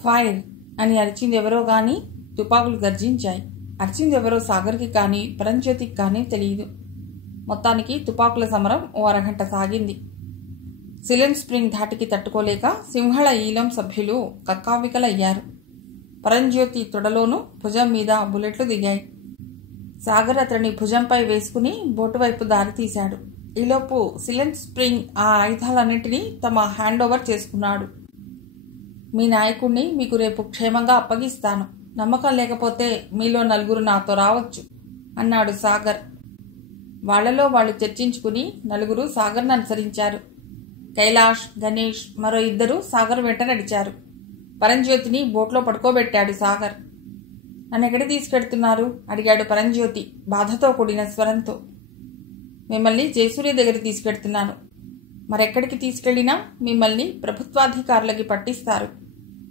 Fire అని అరిచిందెవరో గాని తుపాకులు గర్జించాయి. అరిచిందెవరో సాగర్కి కానీ పరంజ్యోతికి కానీ తెలియదు. మొత్తానికి తుపాకుల సమరం ఓ అరగంట సాగింది. సిలిండ్ స్ప్రింగ్ ధాటికి తట్టుకోలేక సింహళ ఈలం సభ్యులు కక్కావికలయ్యారు. పరంజ్యోతి తొడలోనూ భుజం మీద బుల్లెట్లు దిగాయి. సాగర్ అతడిని భుజంపై వేసుకుని బోటు వైపు దారి తీశాడు. ఈలోపు సిలిండ్ స్ప్రింగ్ ఆ ఆయుధాలన్నింటినీ తమ హ్యాండ్ ఓవర్ చేసుకున్నాడు. మీ నాయకుణ్ణి మీకు రేపు క్షేమంగా అప్పగిస్తాను. నమ్మకం లేకపోతే మీలో నలుగురు నాతో రావచ్చు అన్నాడు సాగర్. వాళ్లలో వాళ్ళు చర్చించుకుని నలుగురు సాగర్ను అనుసరించారు. కైలాష్, గణేష్, మరో ఇద్దరు సాగర్ వెంట నడిచారు. పరంజ్యోతిని బోట్లో పడుకోబెట్టాడు సాగర్. నన్నెక్కడికి తీసుకెడుతున్నారు అడిగాడు పరంజ్యోతి బాధతో కూడిన స్వరంతో. మిమ్మల్ని జయసూర్య దగ్గరికి తీసుకెడుతున్నాను. మరెక్కడికి తీసుకెళ్లినా మిమ్మల్ని ప్రభుత్వాధికారులకి పట్టిస్తారు.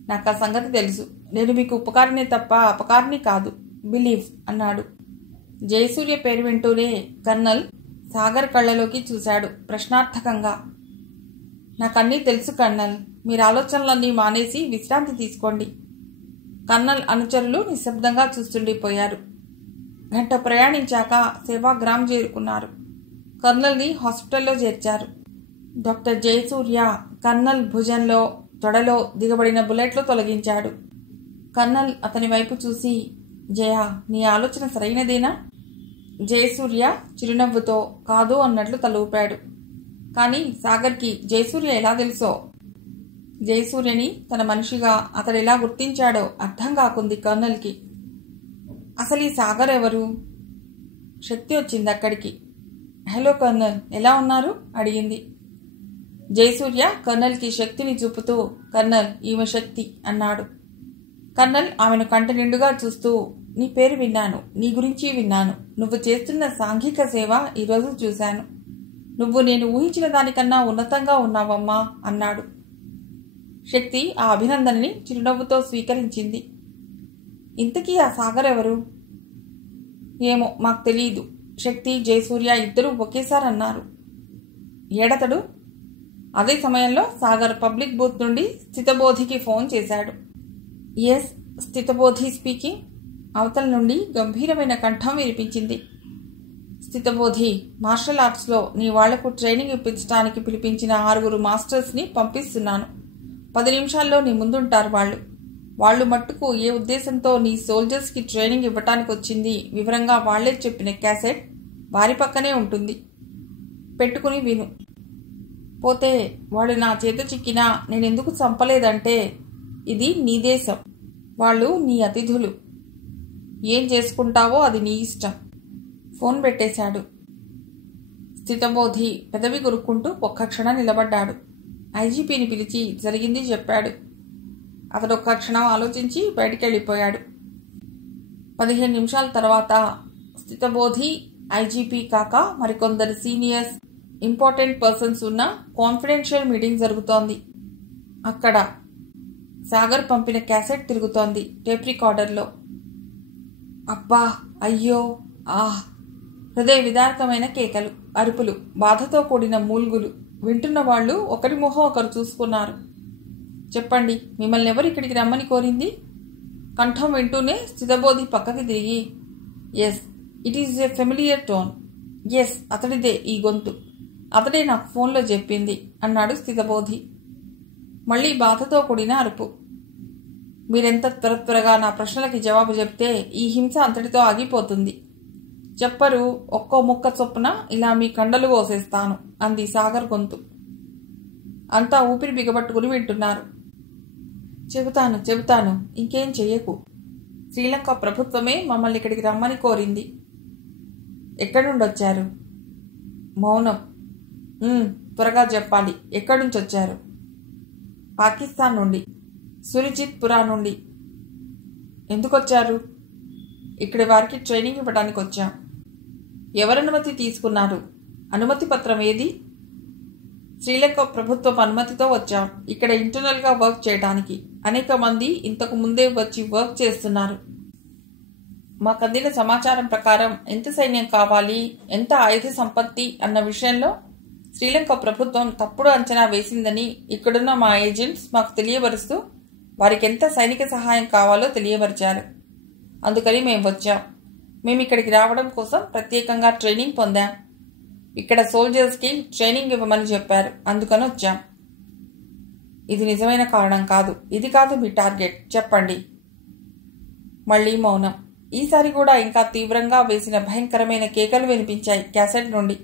నాకు ఆ సంగతి తెలుసు. నేను మీకు ఉపకారినే తప్ప అపకారిని కాదు. బిలీవ్ అన్నాడు. జయసూర్య పేరు వింటూనే కర్నల్ సాగర్ కళ్ళలోకి చూశాడు ప్రశ్నార్థకంగా. నాకన్నీ తెలుసు కర్నల్. మీరు ఆలోచనలన్నీ మానేసి విశ్రాంతి తీసుకోండి. కర్నల్ అనుచరులు నిశ్శబ్దంగా చూస్తుండిపోయారు. గంట ప్రయాణించాక సేవాగ్రామ్ చేరుకున్నారు. కర్నల్ని హాస్పిటల్లో చేర్చారు. డాక్టర్ జయసూర్య కర్నల్ భుజంలో తొడలో దిగబడిన బుల్లెట్లు తొలగించాడు. కర్నల్ అతని వైపు చూసి, జయ, నీ ఆలోచన సరైనదేనా? జయసూర్య చిరునవ్వుతో కాదు అన్నట్లు తల ఊపాడు. కానీ సాగర్కి జయసూర్య ఎలా తెలుసో, జయసూర్యని తన మనిషిగా అతడెలా గుర్తించాడో అర్థం కాకుంది కర్నల్కి. అసలు ఈ సాగర్ ఎవరు? శక్తి వచ్చింది అక్కడికి. హలో కర్నల్, ఎలా ఉన్నారు అడిగింది. జయసూర్య కర్నల్కి శక్తిని చూపుతూ, కర్నల్, ఈమె శక్తి అన్నాడు. కర్నల్ ఆమెను కంటి నిండుగా చూస్తూ, నీ పేరు విన్నాను, నీ గురించి విన్నాను. నువ్వు చేస్తున్న సాంఘిక సేవ ఈరోజు చూశాను. నువ్వు నేను ఊహించిన దానికన్నా ఉన్నతంగా ఉన్నావమ్మా అన్నాడు. శక్తి ఆ అభినందనని చిరునవ్వుతో స్వీకరించింది. ఇంతకీ ఆ సాగర్ ఎవరు? ఏమో మాకు తెలియదు. శక్తి, జయసూర్య ఇద్దరూ ఒకేసారి అన్నారు. ఏడతడు? అదే సమయంలో సాగర్ పబ్లిక్ బూత్ నుండి స్థితబోధికి ఫోన్ చేశాడు. Yes, Sthitabodhi speaking. అవతల నుండి గంభీరమైన కంఠం వినిపించింది. స్థితబోధి, మార్షల్ ఆర్ట్స్లో నీ వాళ్లకు ట్రైనింగ్ ఇప్పించడానికి పిలిపించిన 6 మాస్టర్స్ని పంపిస్తున్నాను. 10 నిమిషాల్లో నీ ముందుంటారు వాళ్ళు మట్టుకు ఏ ఉద్దేశంతో నీ సోల్జర్స్కి ట్రైనింగ్ ఇవ్వటానికి వచ్చింది వివరంగా వాళ్లే చెప్పిన క్యాసెట్ వారి పక్కనే ఉంటుంది. పెట్టుకుని విను. పోతే వాళ్ళు నా చేత చిక్కినా నేనెందుకు చంపలేదంటే, ఇది నీ దేశం, వాళ్ళు నీ అతిథులు. ఏం చేసుకుంటావో అది నీ ఇష్టం. ఫోన్ పెట్టేశాడు. స్థితబోధి పెదవి గురుక్కుంటూ ఒక్క క్షణం నిలబడ్డాడు. ఐజీపీని పిలిచి జరిగింది చెప్పాడు. అతడు ఒక్క క్షణం ఆలోచించి బయటికెళ్ళిపోయాడు. 15 నిమిషాల తర్వాత స్థితబోధి, ఐజీపీ కాక మరికొందరు సీనియర్స్, ఇంపార్టెంట్ పర్సన్స్ ఉన్న కాన్ఫిడెన్షియల్ మీటింగ్ జరుగుతోంది. అక్కడ సాగర్ పంపిన క్యాసెట్ తిరుగుతోంది టేప్ రికార్డర్లో. అబ్బా, అయ్యో, ఆహ్! హృదయ విదారకమైన కేకలు, అరుపులు, బాధతో కూడిన మూల్గులు. వింటున్న వాళ్ళు ఒకరి మొహం ఒకరు చూసుకున్నారు. చెప్పండి, మిమ్మల్ని ఎవరు ఇక్కడికి రమ్మని కోరింది? కంఠం వింటూనే స్థితబోధి పక్కకి తిరిగి, yes, it is a familiar tone. Yes, అతడిదే ఈ గొంతు. అతడే నాకు ఫోన్లో చెప్పింది అన్నాడు స్థితబోధి. మళ్లీ బాధతో కూడిన అరుపు. మీరెంత త్వరగా నా ప్రశ్నలకి జవాబు చెప్తే ఈ హింస అంతటితో ఆగిపోతుంది. చెప్పరు, ఒక్కో ముక్క చొప్పున ఇలా మీ కండలు కోసేస్తాను అంది సాగర్ గొంతు. అంతా ఊపిరి బిగబట్టుకుని వింటున్నారు. చెబుతాను, ఇంకేం చెయ్యకు. శ్రీలంక ప్రభుత్వమే మమ్మల్ని ఇక్కడికి రమ్మని కోరింది. ఎక్కడి నుండి వచ్చారు? మౌనం. త్వరగా చెప్పాలి, ఎక్కడి నుంచి వచ్చారు? పాకిస్తాన్ నుండి, సురిజిత్ పురా నుండి. ఎందుకు వచ్చారు? ఇక్కడి వారికి ట్రైనింగ్ ఇవ్వడానికి వచ్చాం. ఎవరనుమతి తీసుకున్నారు? అనుమతి పత్రం ఏది? శ్రీలంక ప్రభుత్వం అనుమతితో వచ్చాం. ఇక్కడ ఇంటర్నల్గా వర్క్ చేయడానికి. అనేక మంది ఇంతకు ముందే వచ్చి వర్క్ చేస్తున్నారు. మాకు అందిన సమాచారం ప్రకారం ఎంత సైన్యం కావాలి, ఎంత ఆయుధ సంపత్తి అన్న విషయంలో శ్రీలంక ప్రభుత్వం తప్పుడు అంచనా వేసిందని ఇక్కడున్న మా ఏజెంట్స్ మాకు తెలియబరుస్తూ వారికి ఎంత సైనిక సహాయం కావాలో తెలియపరిచారు. అందుకని మేము వచ్చాం. మేము ఇక్కడికి రావడం కోసం ప్రత్యేకంగా ట్రైనింగ్ పొందాం. ఇక్కడ సోల్జర్స్కి ట్రైనింగ్ ఇవ్వమని చెప్పారు. అందుకని వచ్చాం. ఇది నిజమైన కారణం కాదు. ఇది కాదు మీ టార్గెట్. చెప్పండి. మళ్లీ మౌనం. ఈసారి కూడా ఇంకా తీవ్రంగా వేసిన భయంకరమైన కేకలు వినిపించాయి క్యాసెట్ నుండి.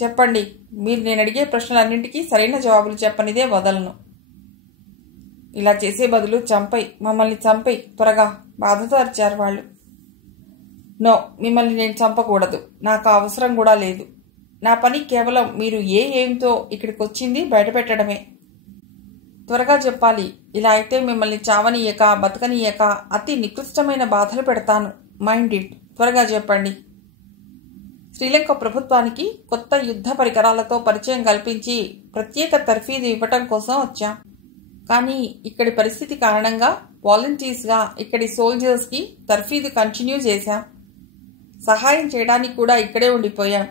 చెప్పండి. మీరు నేను అడిగే ప్రశ్నలన్నింటికీ సరైన జవాబులు చెప్పనిదే వదలను. ఇలా చేసే బదులు మమ్మల్ని చంపై త్వరగా, బాధతో అరిచారు వాళ్ళు. నో, మిమ్మల్ని నేను చంపకూడదు. నాకు అవసరం కూడా లేదు. నా పని కేవలం మీరు ఏంతో ఇక్కడికి వచ్చింది బయటపెట్టడమే. త్వరగా చెప్పాలి. ఇలా అయితే మిమ్మల్ని చావనీయక, బతకనీయక అతి నికృష్టమైన బాధలు పెడతాను. Mind it. త్వరగా చెప్పండి. శ్రీలంక ప్రభుత్వానికి కొత్త యుద్ధ పరికరాలతో పరిచయం కల్పించి ప్రత్యేక తర్ఫీదు ఇవ్వటం కోసం వచ్చాం. కానీ ఇక్కడి పరిస్థితి కారణంగా వాలంటీర్స్గా ఇక్కడి సోల్జర్స్కి తర్ఫీదు కంటిన్యూ చేశాం. సహాయం చేయడానికి కూడా ఇక్కడే ఉండిపోయాం.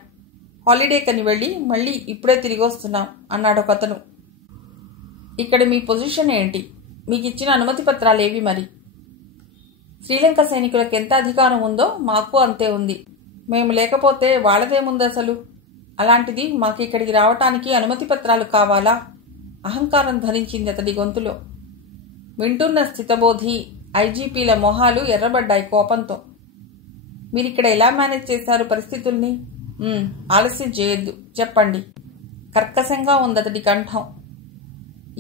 హాలిడేకని వెళ్ళి మళ్ళీ ఇప్పుడే తిరిగి వస్తున్నాం అన్నాడు ఒకతను. ఇక్కడ మీ పొజిషన్ ఏంటి? మీకు ఇచ్చిన అనుమతి పత్రాలేవి మరి? శ్రీలంక సైనికులకు ఎంత అధికారం ఉందో మాకు అంతే ఉంది. మేము లేకపోతే వాళ్ళదేముంది అసలు? అలాంటిది మాకు ఇక్కడికి రావటానికి అనుమతి పత్రాలు కావాలా? అహంకారం ధరించింది అతడి గొంతులో. వింటున్న స్థితబోధి, ఐజీపీల మొహాలు ఎర్రబడ్డాయి కోపంతో. మీరిక్కడ ఎలా మేనేజ్ చేశారు పరిస్థితుల్ని? ఆలస్యం చేయొద్దు, చెప్పండి. కర్కశంగా ఉందతడి కంఠం.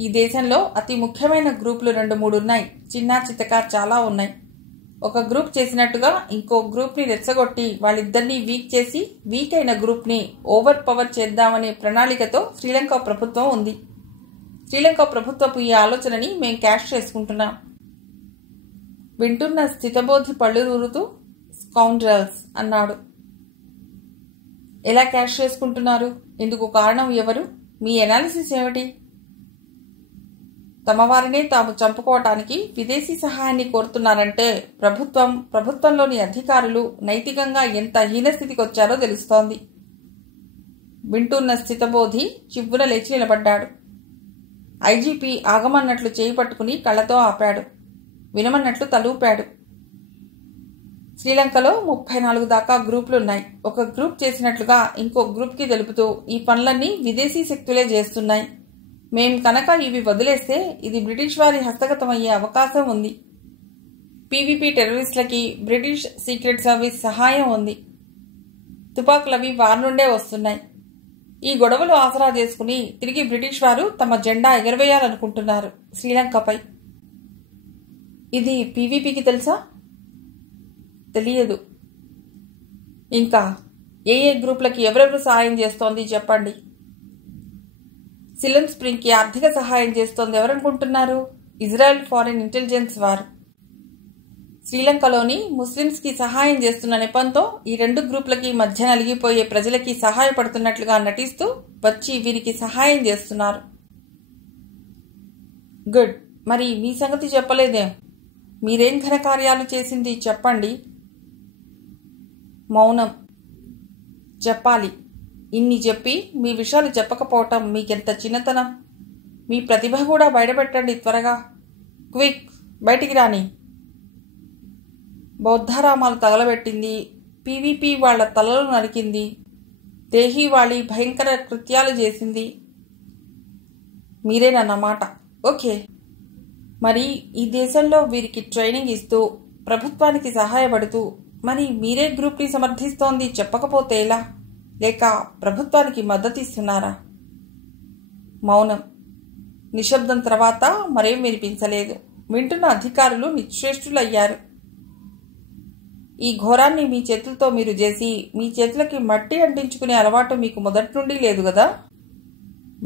ఈ దేశంలో అతి ముఖ్యమైన గ్రూపులు 2-3 ఉన్నాయి. చిన్నా చితక చాలా ఉన్నాయి. ఒక గ్రూప్ చేసినట్టుగా ఇంకో గ్రూప్ని రెచ్చగొట్టి వాళ్ళిద్దరినీ వీక్ చేసి వీక్ అయిన గ్రూప్ని ఓవర్ పవర్ చేద్దామనే ప్రణాళికతో శ్రీలంక ప్రభుత్వం ఉంది. శ్రీలంక ప్రభుత్వపు ఈ ఆలోచనని మేం క్యాష్ చేసుకుంటున్నాం. వింటున్న స్థితబోధి పళ్ళు రూరుతూ స్కౌండ్రల్స్ అన్నాడు. ఎలా క్యాష్ చేసుకుంటున్నారు? ఇందుకు కారణం ఎవరు? మీ ఎనాలిసిస్ ఏమిటి? తమ వారినే తాము చంపుకోవటానికి విదేశీ సహాయాన్ని కోరుతున్నారంటే ప్రభుత్వంలోని అధికారులు నైతికంగా ఎంత హీనస్థితికి వచ్చారో తెలుస్తోంది. వింటున్న స్థితబోధి చివ్వున లేచి నిలబడ్డాడు. ఐజీపీ ఆగమన్నట్లు చేయి పట్టుకుని కళ్లతో ఆపాడు. వినమన్నట్లు తలూపాడు. శ్రీలంకలో 34 దాకా గ్రూపులున్నాయి. ఒక గ్రూప్ చేసినట్లుగా ఇంకో గ్రూప్కి తెలుపుతూ ఈ పనులన్నీ విదేశీ శక్తులే చేస్తున్నాయి. మేం కనుక ఇవి వదిలేస్తే ఇది బ్రిటిష్ వారి హస్తగతమయ్యే అవకాశం ఉంది. పీవీపీ టెర్రరిస్టులకి బ్రిటిష్ సీక్రెట్ సర్వీస్ సహాయం ఉంది. తుపాకులవి వారి నుండే వస్తున్నాయి. ఈ గొడవలు ఆసరా చేసుకుని తిరిగి బ్రిటిష్ వారు తమ జెండా ఎగరవేయాలనుకుంటున్నారు శ్రీలంకపై. ఇది పీవీపీకి తెలుసా? తెలియదు. ఇంకా ఏ గ్రూపులకి ఎవరెవరు సహాయం చేస్తోంది చెప్పండి. సిలమ్ స్ప్రింగ్కి ఆర్థిక సహాయం చేస్తోంది ఎవరనుకుంటున్నారు? ఇజ్రాయెల్ ఫారిన్ ఇంటెలిజెన్స్ వారు. శ్రీలంకలోని ముస్లింస్కి సహాయం చేస్తున్న నెపంతో ఈ 2 గ్రూపులకి మధ్య నలిగిపోయే ప్రజలకి సహాయపడుతున్నట్లుగా నటిస్తూ వచ్చి వీరికి సహాయం చేస్తున్నారు. గుడ్. మరి మీ సంగతి చెప్పలేదేం? మీరేం ఘనకార్యాలు చేసింది చెప్పండి. మౌనం. చెప్పాలి. ఇన్ని చెప్పి మీ విషయాలు చెప్పకపోవటం మీకెంత చిన్నతనం. మీ ప్రతిభ కూడా బయటపెట్టండి త్వరగా. క్విక్, బయటికి రాని. బౌద్ధారామాలు తగలబెట్టింది. పీవీపీ వాళ్ల తలలు నరికింది. దేహీవాళి భయంకర కృత్యాలు చేసింది. మీరేనన్నమాట. ఓకే. మరి ఈ దేశంలో వీరికి ట్రైనింగ్ ఇస్తూ ప్రభుత్వానికి సహాయపడుతూ మరి మీరే గ్రూప్ని సమర్థిస్తోంది చెప్పకపోతే ఎలా? లేక ప్రభుత్వానికి మద్దతిస్తున్నారా? మౌనం. నిశ్శబ్దం తర్వాత మరేం వినిపించలేదు. వింటున్న అధికారులు నిశ్చేష్టులయ్యారు. ఈ ఘోరాన్ని మీ చేతులతో మీరు చేసి మీ చేతులకి మట్టి అంటించుకునే అలవాటు మీకు మొదటి నుండి లేదు కదా?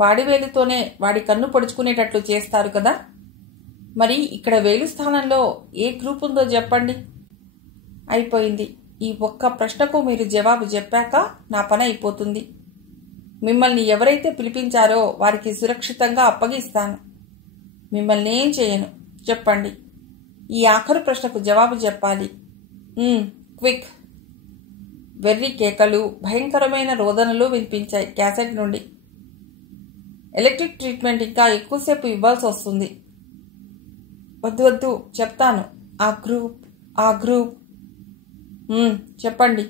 వాడి వేలుతోనే వాడి కన్ను పొడుచుకునేటట్లు చేస్తారు కదా? మరి ఇక్కడ వేలు స్థానంలో ఏ గ్రూప్ ఉందో చెప్పండి. అయిపోయింది. ఈ ఒక్క ప్రశ్నకు మీరు జవాబు చెప్పాక నా పని అయిపోతుంది. మిమ్మల్ని ఎవరైతే పిలిపించారో వారికి సురక్షితంగా అప్పగిస్తాను. మిమ్మల్ని ఏం చేయను. చెప్పండి. ఈ ఆఖరు ప్రశ్నకు జవాబు చెప్పాలి. క్విక్. వెర్రి కేకలు, భయంకరమైన రోదనలు వినిపించాయి క్యాసెట్ నుండి. ఎలక్ట్రిక్ ట్రీట్మెంట్ ఇంకా ఎక్కువసేపు ఇవ్వాల్సి వస్తుంది. వద్దు వద్దు, చెప్తాను. ఆ గ్రూప్ చెప్పండి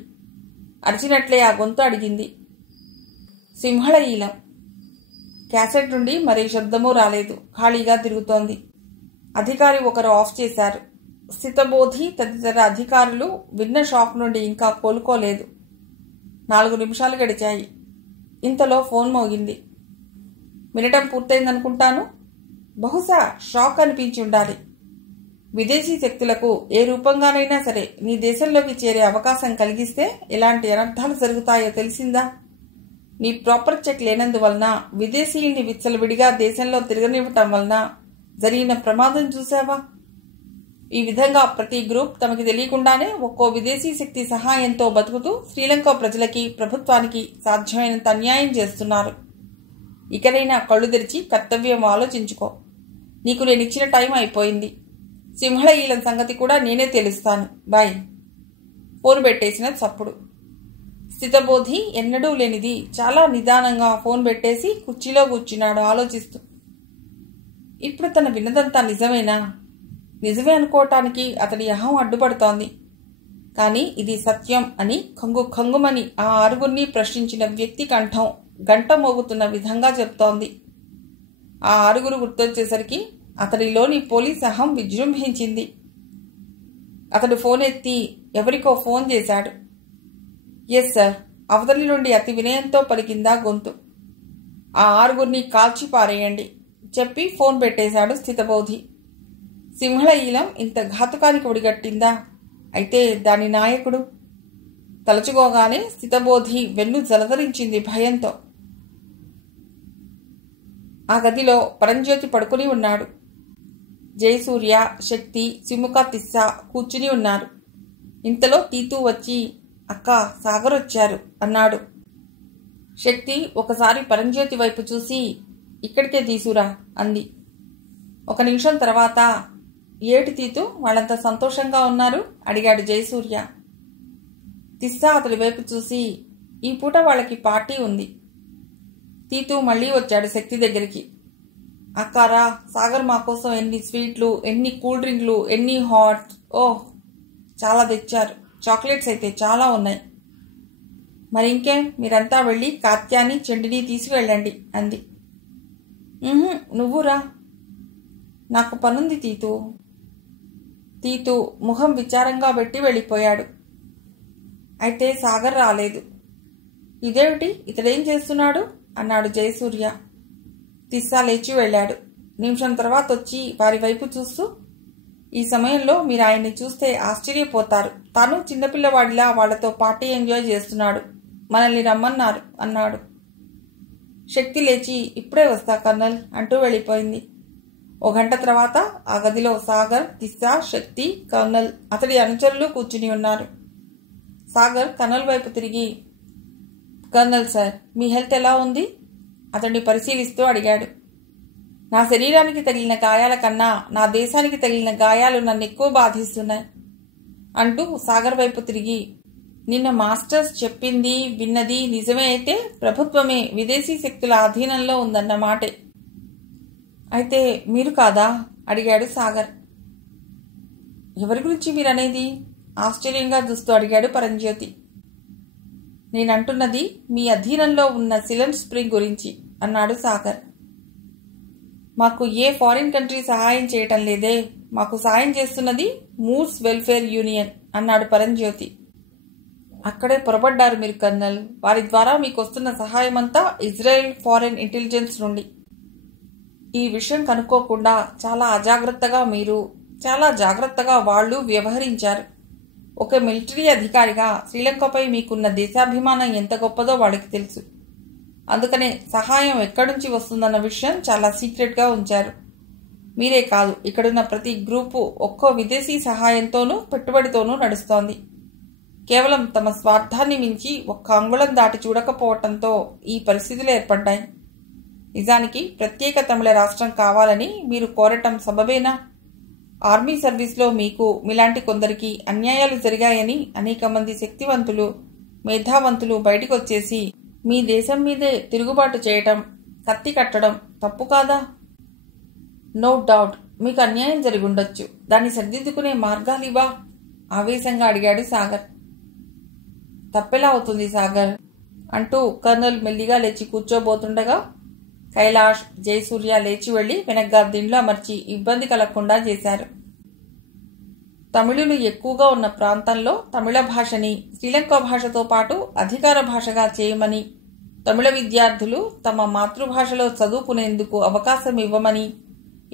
అరిచినట్లే ఆ గొంతు అడిగింది. సింహళీలం. క్యాసెట్ నుండి మరే శబ్దమూ రాలేదు. ఖాళీగా తిరుగుతోంది. అధికారి ఒకరు ఆఫ్ చేశారు. స్థితబోధి తదితర అధికారులు విన్న షాక్ నుండి ఇంకా కోలుకోలేదు. 4 నిమిషాలు గడిచాయి. ఇంతలో ఫోన్ మోగింది. వినటం పూర్తయిందనుకుంటాను. బహుశా షాక్ అనిపించి ఉండాలి. విదేశీ శక్తులకు ఏ రూపంగానైనా సరే నీ దేశంలోకి చేరే అవకాశం కలిగిస్తే ఎలాంటి అనర్థాలు జరుగుతాయో తెలిసిందా? నీ ప్రాపర్ చెక్ లేనందువలన, విదేశీయుల్ని విచ్చలవిడిగా దేశంలో తిరగనివ్వటం వలన జరిగిన ప్రమాదం చూశావా? ఈ విధంగా ప్రతి గ్రూప్ తమకి తెలియకుండానే ఒక్కో విదేశీ శక్తి సహాయంతో బతుకుతూ శ్రీలంక ప్రజలకి, ప్రభుత్వానికి సాధ్యమైనంత అన్యాయం చేస్తున్నారు. ఇకనైనా కళ్ళు తెరిచి కర్తవ్యం ఆలోచించుకో. నీకు నేనిచ్చిన టైం అయిపోయింది. సింహళీలం సంగతి కూడా నేనే తెలుస్తాను. బాయ్. ఫోన్ పెట్టేసిన చప్పుడు. స్థితబోధి ఎన్నడూ లేనిది చాలా నిదానంగా ఫోన్ పెట్టేసి కుర్చీలో కూర్చున్నాడు ఆలోచిస్తూ. ఇప్పుడు తన విన్నదంతా నిజమేనా? నిజమే అనుకోవటానికి అతడి అహం అడ్డుపడుతోంది. కానీ ఇది సత్యం అని ఖంగుమని ఆ 6 ప్రశ్నించిన వ్యక్తి కంఠం గంట మోగుతున్న విధంగా చెప్తోంది. ఆ 6 గుర్తొచ్చేసరికి అతడిలోని పోలీస్ అహం విజృంభించింది. అతడు ఫోన్ ఎత్తి ఎవరికో ఫోన్ చేశాడు. Yes sir. అవతలి నుండి అతి వినయంతో పలికిందా గొంతు. ఆ 6 కాల్చి పారేయండి చెప్పి ఫోన్ పెట్టేశాడు స్థితబోధి. సింహళీలం ఇంత ఘాతుకానికి ఒడిగట్టిందా? అయితే దాని నాయకుడు? తలుచుకోగానే స్థితబోధి వెన్ను జలధరించింది భయంతో. ఆ గదిలో పరంజ్యోతి పడుకుని ఉన్నాడు. జయసూర్య, శక్తి, సిముక, తిస్సా కూర్చుని ఉన్నారు. ఇంతలో తీతూ వచ్చి, అక్క, సాగర్ వచ్చారు అన్నాడు. శక్తి ఒకసారి పరంజ్యోతి వైపు చూసి, ఇక్కడికే తీసురా అంది. 1 నిమిషం తర్వాత, ఏటి తీతూ వాళ్ళంత సంతోషంగా ఉన్నారు అడిగాడు జయసూర్య. తిస్సా అతడి వైపు చూసి, ఈ పూట వాళ్ళకి పార్టీ ఉంది. తీతూ మళ్లీ వచ్చాడు శక్తి దగ్గరికి. అక్కారా, సాగర్ మా కోసం ఎన్ని స్వీట్లు, ఎన్ని కూల్ డ్రింక్లు, ఎన్ని హాట్, ఓహ్ చాలా తెచ్చారు. చాక్లెట్స్ అయితే చాలా ఉన్నాయి. మరింకేం, మీరంతా వెళ్ళి కాత్యాని, చెండిని తీసుకువెళ్ళండి అంది. నువ్వురా, నాకు పనుంది తీతూ. తీతూ ముఖం విచారంగా పెట్టి వెళ్ళిపోయాడు. అయితే సాగర్ రాలేదు. ఇదేమిటి, ఇతడేం చేస్తున్నాడు అన్నాడు జయసూర్య. తిస్సా లేచి వెళ్ళాడు. నిమిషం తర్వాత వచ్చి వారి వైపు చూస్తూ, ఈ సమయంలో మీరు ఆయన్ని చూస్తే ఆశ్చర్యపోతారు. తాను చిన్నపిల్లవాడిలా వాళ్లతో పార్టీ ఎంజాయ్ చేస్తున్నాడు. మనల్ని రమ్మన్నారు అన్నాడు. శక్తి లేచి, ఇప్పుడే వస్తా కర్నల్ అంటూ వెళ్ళిపోయింది. 1 గంట తర్వాత ఆ గదిలో సాగర్, తిస్సా, శక్తి, కర్నల్, అతడి అనుచరులు కూర్చుని ఉన్నారు. సాగర్ కర్నల్ వైపు తిరిగి, కర్నల్ సార్, మీ హెల్త్ ఎలా ఉంది అతన్ని పరిశీలిస్తూ అడిగాడు. నా శరీరానికి తగిలిన గాయాల కన్నా నా దేశానికి తగిలిన గాయాలు నన్ను ఎక్కువ బాధిస్తున్నాయి అంటూ సాగర్ వైపు తిరిగి, నిన్న మాస్టర్స్ చెప్పింది విన్నది నిజమే అయితే ప్రభుత్వమే విదేశీ శక్తుల అధీనంలో ఉందన్నమాటే. అయితే మీరు కాదా అడిగాడు సాగర్. ఎవరి గురించి మీరనేది ఆశ్చర్యంగా చూస్తూ అడిగాడు పరంజ్యోతి. నేనంటున్నది మీ అధీనంలో ఉన్న సిలన్ స్ప్రింగ్ గురించి అన్నాడు సాగర్. మాకు ఏ ఫారిన్ కంట్రీ సహాయం చేయటం లేదే, మాకు సాయం చేస్తున్నది మూర్స్ వెల్ఫేర్ యూనియన్ అన్నాడు పరంజ్యోతి. అక్కడే పొరబడ్డారు మీరు కర్నల్. వారి ద్వారా మీకు వస్తున్న సహాయమంతా ఇజ్రాయెల్ ఫారెన్ ఇంటెలిజెన్స్ నుండి. ఈ విషయం కనుక్కోకుండా చాలా అజాగ్రత్తగా మీరు, చాలా జాగ్రత్తగా వాళ్ళు వ్యవహరించారు. ఒక మిలిటరీ అధికారిగా శ్రీలంకపై మీకున్న దేశాభిమానం ఎంత గొప్పదో వాడికి తెలుసు. అందుకనే సహాయం ఎక్కడి నుంచి వస్తుందన్న విషయం చాలా సీక్రెట్గా ఉంచారు. మీరే కాదు, ఇక్కడున్న ప్రతి గ్రూపు ఒక్కో విదేశీ సహాయంతోనూ పెట్టుబడితోనూ నడుస్తోంది. కేవలం తమ స్వార్థాన్ని మించి 1 అంగుళం దాటి చూడకపోవటంతో ఈ పరిస్థితులు ఏర్పడ్డాయి. నిజానికి ప్రత్యేక తమిళ రాష్ట్రం కావాలని మీరు కోరటం సబబేనా? ఆర్మీ సర్వీస్లో మీకు మీలాంటి కొందరికి అన్యాయాలు జరిగాయని అనేక మంది శక్తివంతులు, మేధావంతులు బయటకొచ్చేసి మీ దేశం మీదే తిరుగుబాటు చేయటం, కత్తి కట్టడం తప్పు కాదా? నో డౌట్ మీకు అన్యాయం జరిగి ఉండొచ్చు, దాన్ని సరిదిద్దుకునే మార్గాలివా? ఆవేశంగా అడిగాడు సాగర్. తప్పెలా అవుతుంది సాగర్ అంటూ కర్నల్ మెల్లిగా లేచి కూర్చోబోతుండగా కైలాష్, జయసూర్య లేచి వెళ్లి వెనగ్గా దిండ్లు అమర్చి ఇబ్బంది కలగకుండా చేశారు. తమిళులు ఎక్కువగా ఉన్న ప్రాంతంలో తమిళ భాషని శ్రీలంక భాషతో పాటు అధికార భాషగా చేయమని, తమిళ విద్యార్థులు తమ మాతృభాషలో చదువుకునేందుకు అవకాశం ఇవ్వమని,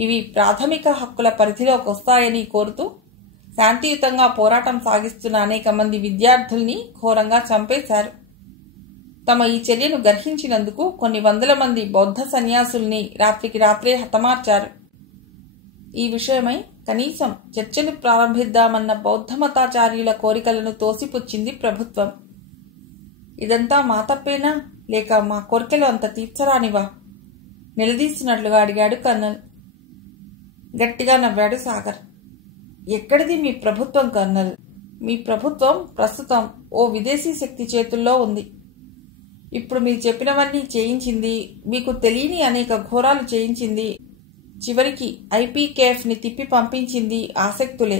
ఇవి ప్రాథమిక హక్కుల పరిధిలోకి వస్తాయని కోరుతూ శాంతియుతంగా పోరాటం సాగిస్తున్న అనేక మంది విద్యార్థుల్ని ఘోరంగా చంపేశారు. తమ ఈ చర్యను గర్హించినందుకు కొన్ని వందల మంది బౌద్ధ సన్యాసుల్ని రాత్రికి రాత్రే హతమార్చారు. ఈ విషయమై కనీసం చర్చలు ప్రారంభిద్దామన్న బౌద్ధ మతాచార్యుల కోరికలను తోసిపుచ్చింది ప్రభుత్వం. ఇదంతా మా తప్పేనా, లేక మా కోరికలు అంత తీర్చరానివా? నిలదీస్తున్నట్లుగా అడిగాడు కర్నల్. గట్టిగా నవ్వాడు సాగర్. ఎక్కడిది మీ ప్రభుత్వం కర్నల్? మీ ప్రభుత్వం ప్రస్తుతం ఓ విదేశీ శక్తి చేతుల్లో ఉంది. ఇప్పుడు మీరు చెప్పినవన్నీ చేయించింది, మీకు తెలియని అనేక ఘోరాలు చేయించింది, చివరికి ఐపీకేఎఫ్ని తిప్పి పంపించింది ఆసక్తులే.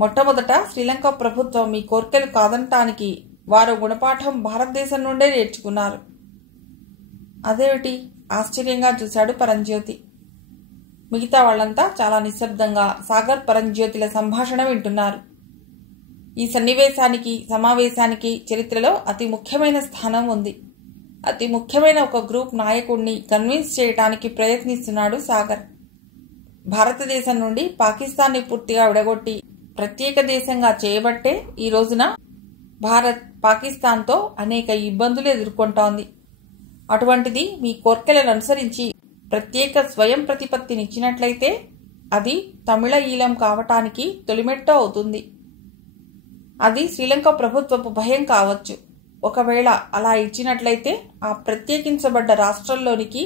మొట్టమొదట శ్రీలంక ప్రభుత్వం మీ కోర్కెలు కాదనటానికి వారు గుణపాఠం భారతదేశం నుండే నేర్చుకున్నారు. అదేమిటి? ఆశ్చర్యంగా చూశాడు పరంజ్యోతి. మిగతా వాళ్లంతా చాలా నిశ్శబ్దంగా సాగర్, పరంజ్యోతిల సంభాషణ వింటున్నారు. ఈ సన్నివేశానికి, సమావేశానికి చరిత్రలో అతి ముఖ్యమైన స్థానం ఉంది. అతి ముఖ్యమైన ఒక గ్రూప్ నాయకుడిని కన్విన్స్ చేయటానికి ప్రయత్నిస్తున్నాడు సాగర్. భారతదేశం నుండి పాకిస్తాన్ని పూర్తిగా విడగొట్టి ప్రత్యేక దేశంగా చేయబట్టే ఈ రోజున భారత్ పాకిస్తాన్తో అనేక ఇబ్బందులు ఎదుర్కొంటోంది. అటువంటిది మీ కోర్కెలను అనుసరించి ప్రత్యేక స్వయం ప్రతిపత్తినిచ్చినట్లయితే అది తమిళ ఈలం కావటానికి తొలిమెట్టు అవుతుంది. అది శ్రీలంక ప్రభుత్వపు భయం కావచ్చు. ఒకవేళ అలా ఇచ్చినట్లయితే ఆ ప్రత్యేకించబడ్డ రాష్ట్రంలోనికి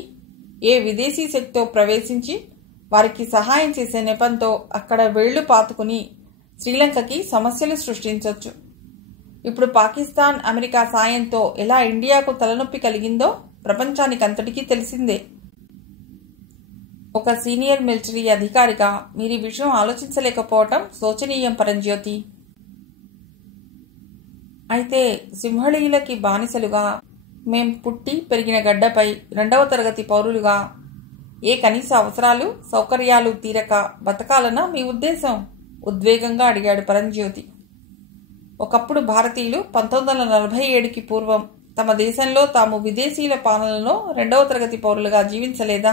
ఏ విదేశీ శక్తో ప్రవేశించి వారికి సహాయం చేసే నెపంతో అక్కడ వేళ్లు పాతుకుని శ్రీలంకకి సమస్యలు సృష్టించవచ్చు. ఇప్పుడు పాకిస్తాన్, అమెరికా సాయంతో ఎలా ఇండియాకు తలనొప్పి కలిగిందో ప్రపంచానికంతటికీ తెలిసిందే. ఒక సీనియర్ మిలిటరీ అధికారిగా మీరు ఈ విషయం ఆలోచించలేకపోవటం శోచనీయం పరంజ్యోతి. అయితే సింహళీలకి బానిసలుగా మేం పుట్టి పెరిగిన గడ్డపై 2వ తరగతి పౌరులుగా ఏ కనీస అవసరాలు, సౌకర్యాలు తీరక బతకాలన్నా మీ ఉద్దేశం? ఉద్వేగంగా అడిగాడు పరంజ్యోతి. ఒకప్పుడు భారతీయులు 1947కి పూర్వం తమ దేశంలో తాము విదేశీయుల పాలనలో 2వ తరగతి పౌరులుగా జీవించలేదా?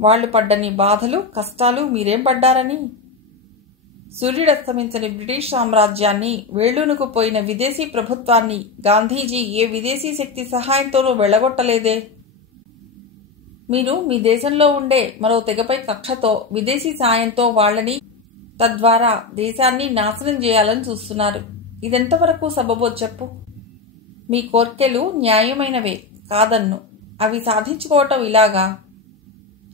వాళ్లు పడ్డని బాధలు, కష్టాలు మీరేం పడ్డారని? సూర్యుడస్తమించని బ్రిటిష్ సామ్రాజ్యాన్ని, వేళ్లూనుకు పోయిన విదేశీ ప్రభుత్వాన్ని గాంధీజీ ఏ విదేశీ శక్తి సహాయంతోనూ వెళ్లగొట్టలేదే. మీరు మీ దేశంలో ఉండే మరో తెగపై కక్షతో విదేశీ సాయంతో వాళ్లని, తద్వారా దేశాన్ని నాశనం చేయాలని చూస్తున్నారు. ఇదెంతవరకు సబబో చెప్పు? మీ కోర్కెలు న్యాయమైనవే కాదన్ను, అవి సాధించుకోవటం ఇలాగా?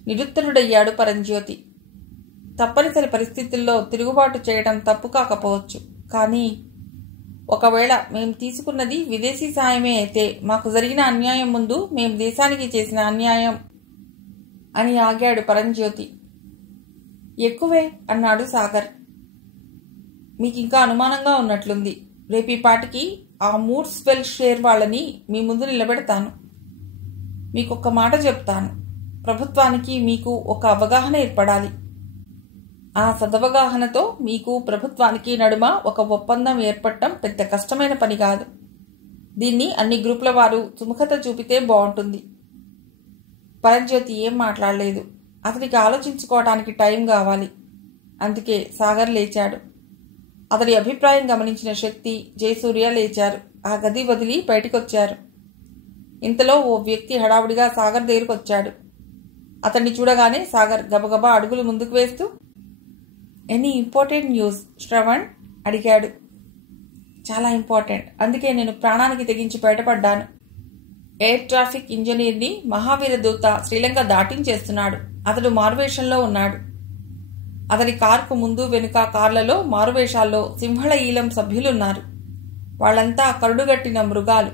నిరుత్తరుడయ్యాడు పరంజ్యోతి. తప్పనిసరి పరిస్థితుల్లో తిరుగుబాటు చేయడం తప్పు కాకపోవచ్చు, కానీ ఒకవేళ మేం తీసుకున్నది విదేశీ సాయమే అయితే మాకు జరిగిన అన్యాయం ముందు మేం దేశానికి చేసిన అన్యాయం అని ఆగాడు పరంజ్యోతి. ఎక్కువే అన్నాడు సాగర్. మీకింకా అనుమానంగా ఉన్నట్లుంది. రేపీపాటికి ఆ మూర్స్వెల్ షేర్ వాళ్ళని మీ ముందు నిలబెడతాను. మీకొక్క మాట చెప్తాను. ప్రభుత్వానికి మీకు ఒక అవగాహన ఏర్పడాలి. ఆ సదవగాహనతో మీకు ప్రభుత్వానికి నడుమ ఒక ఒప్పందం ఏర్పడటం పెద్ద కష్టమైన పని కాదు. దీన్ని అన్ని గ్రూపుల వారు సుముఖత చూపితే బాగుంటుంది. పరంజ్యోతి ఏం మాట్లాడలేదు. అతనికి ఆలోచించుకోవటానికి టైం కావాలి. అందుకే సాగర్ లేచాడు. అతడి అభిప్రాయం గమనించిన శక్తి, జయసూర్య లేచారు. ఆ గది వదిలి బయటికొచ్చారు. ఇంతలో ఓ వ్యక్తి హడావుడిగా సాగర్ దగ్గరకొచ్చాడు. అతన్ని చూడగానే సాగర్ గబగబా అడుగులు ముందుకు వేస్తూ, ఎనీ ఇంపార్టెంట్ న్యూస్ శ్రవణ్ అడిగాడు. చాలా ఇంపార్టెంట్. అందుకే నేను ప్రాణానికి తెగించి బయటపడ్డాను. ఎయిర్ ట్రాఫిక్ ఇంజనీర్ని మహావీర దూత శ్రీలంక దాటించేస్తున్నాడు. అతడు మారువేషంలో ఉన్నాడు. అతడి కార్కు ముందు వెనుక కార్లలో మారువేషాల్లో సింహళ ఈలం సభ్యులున్నారు. వాళ్లంతా కరుడుగట్టిన మృగాలు.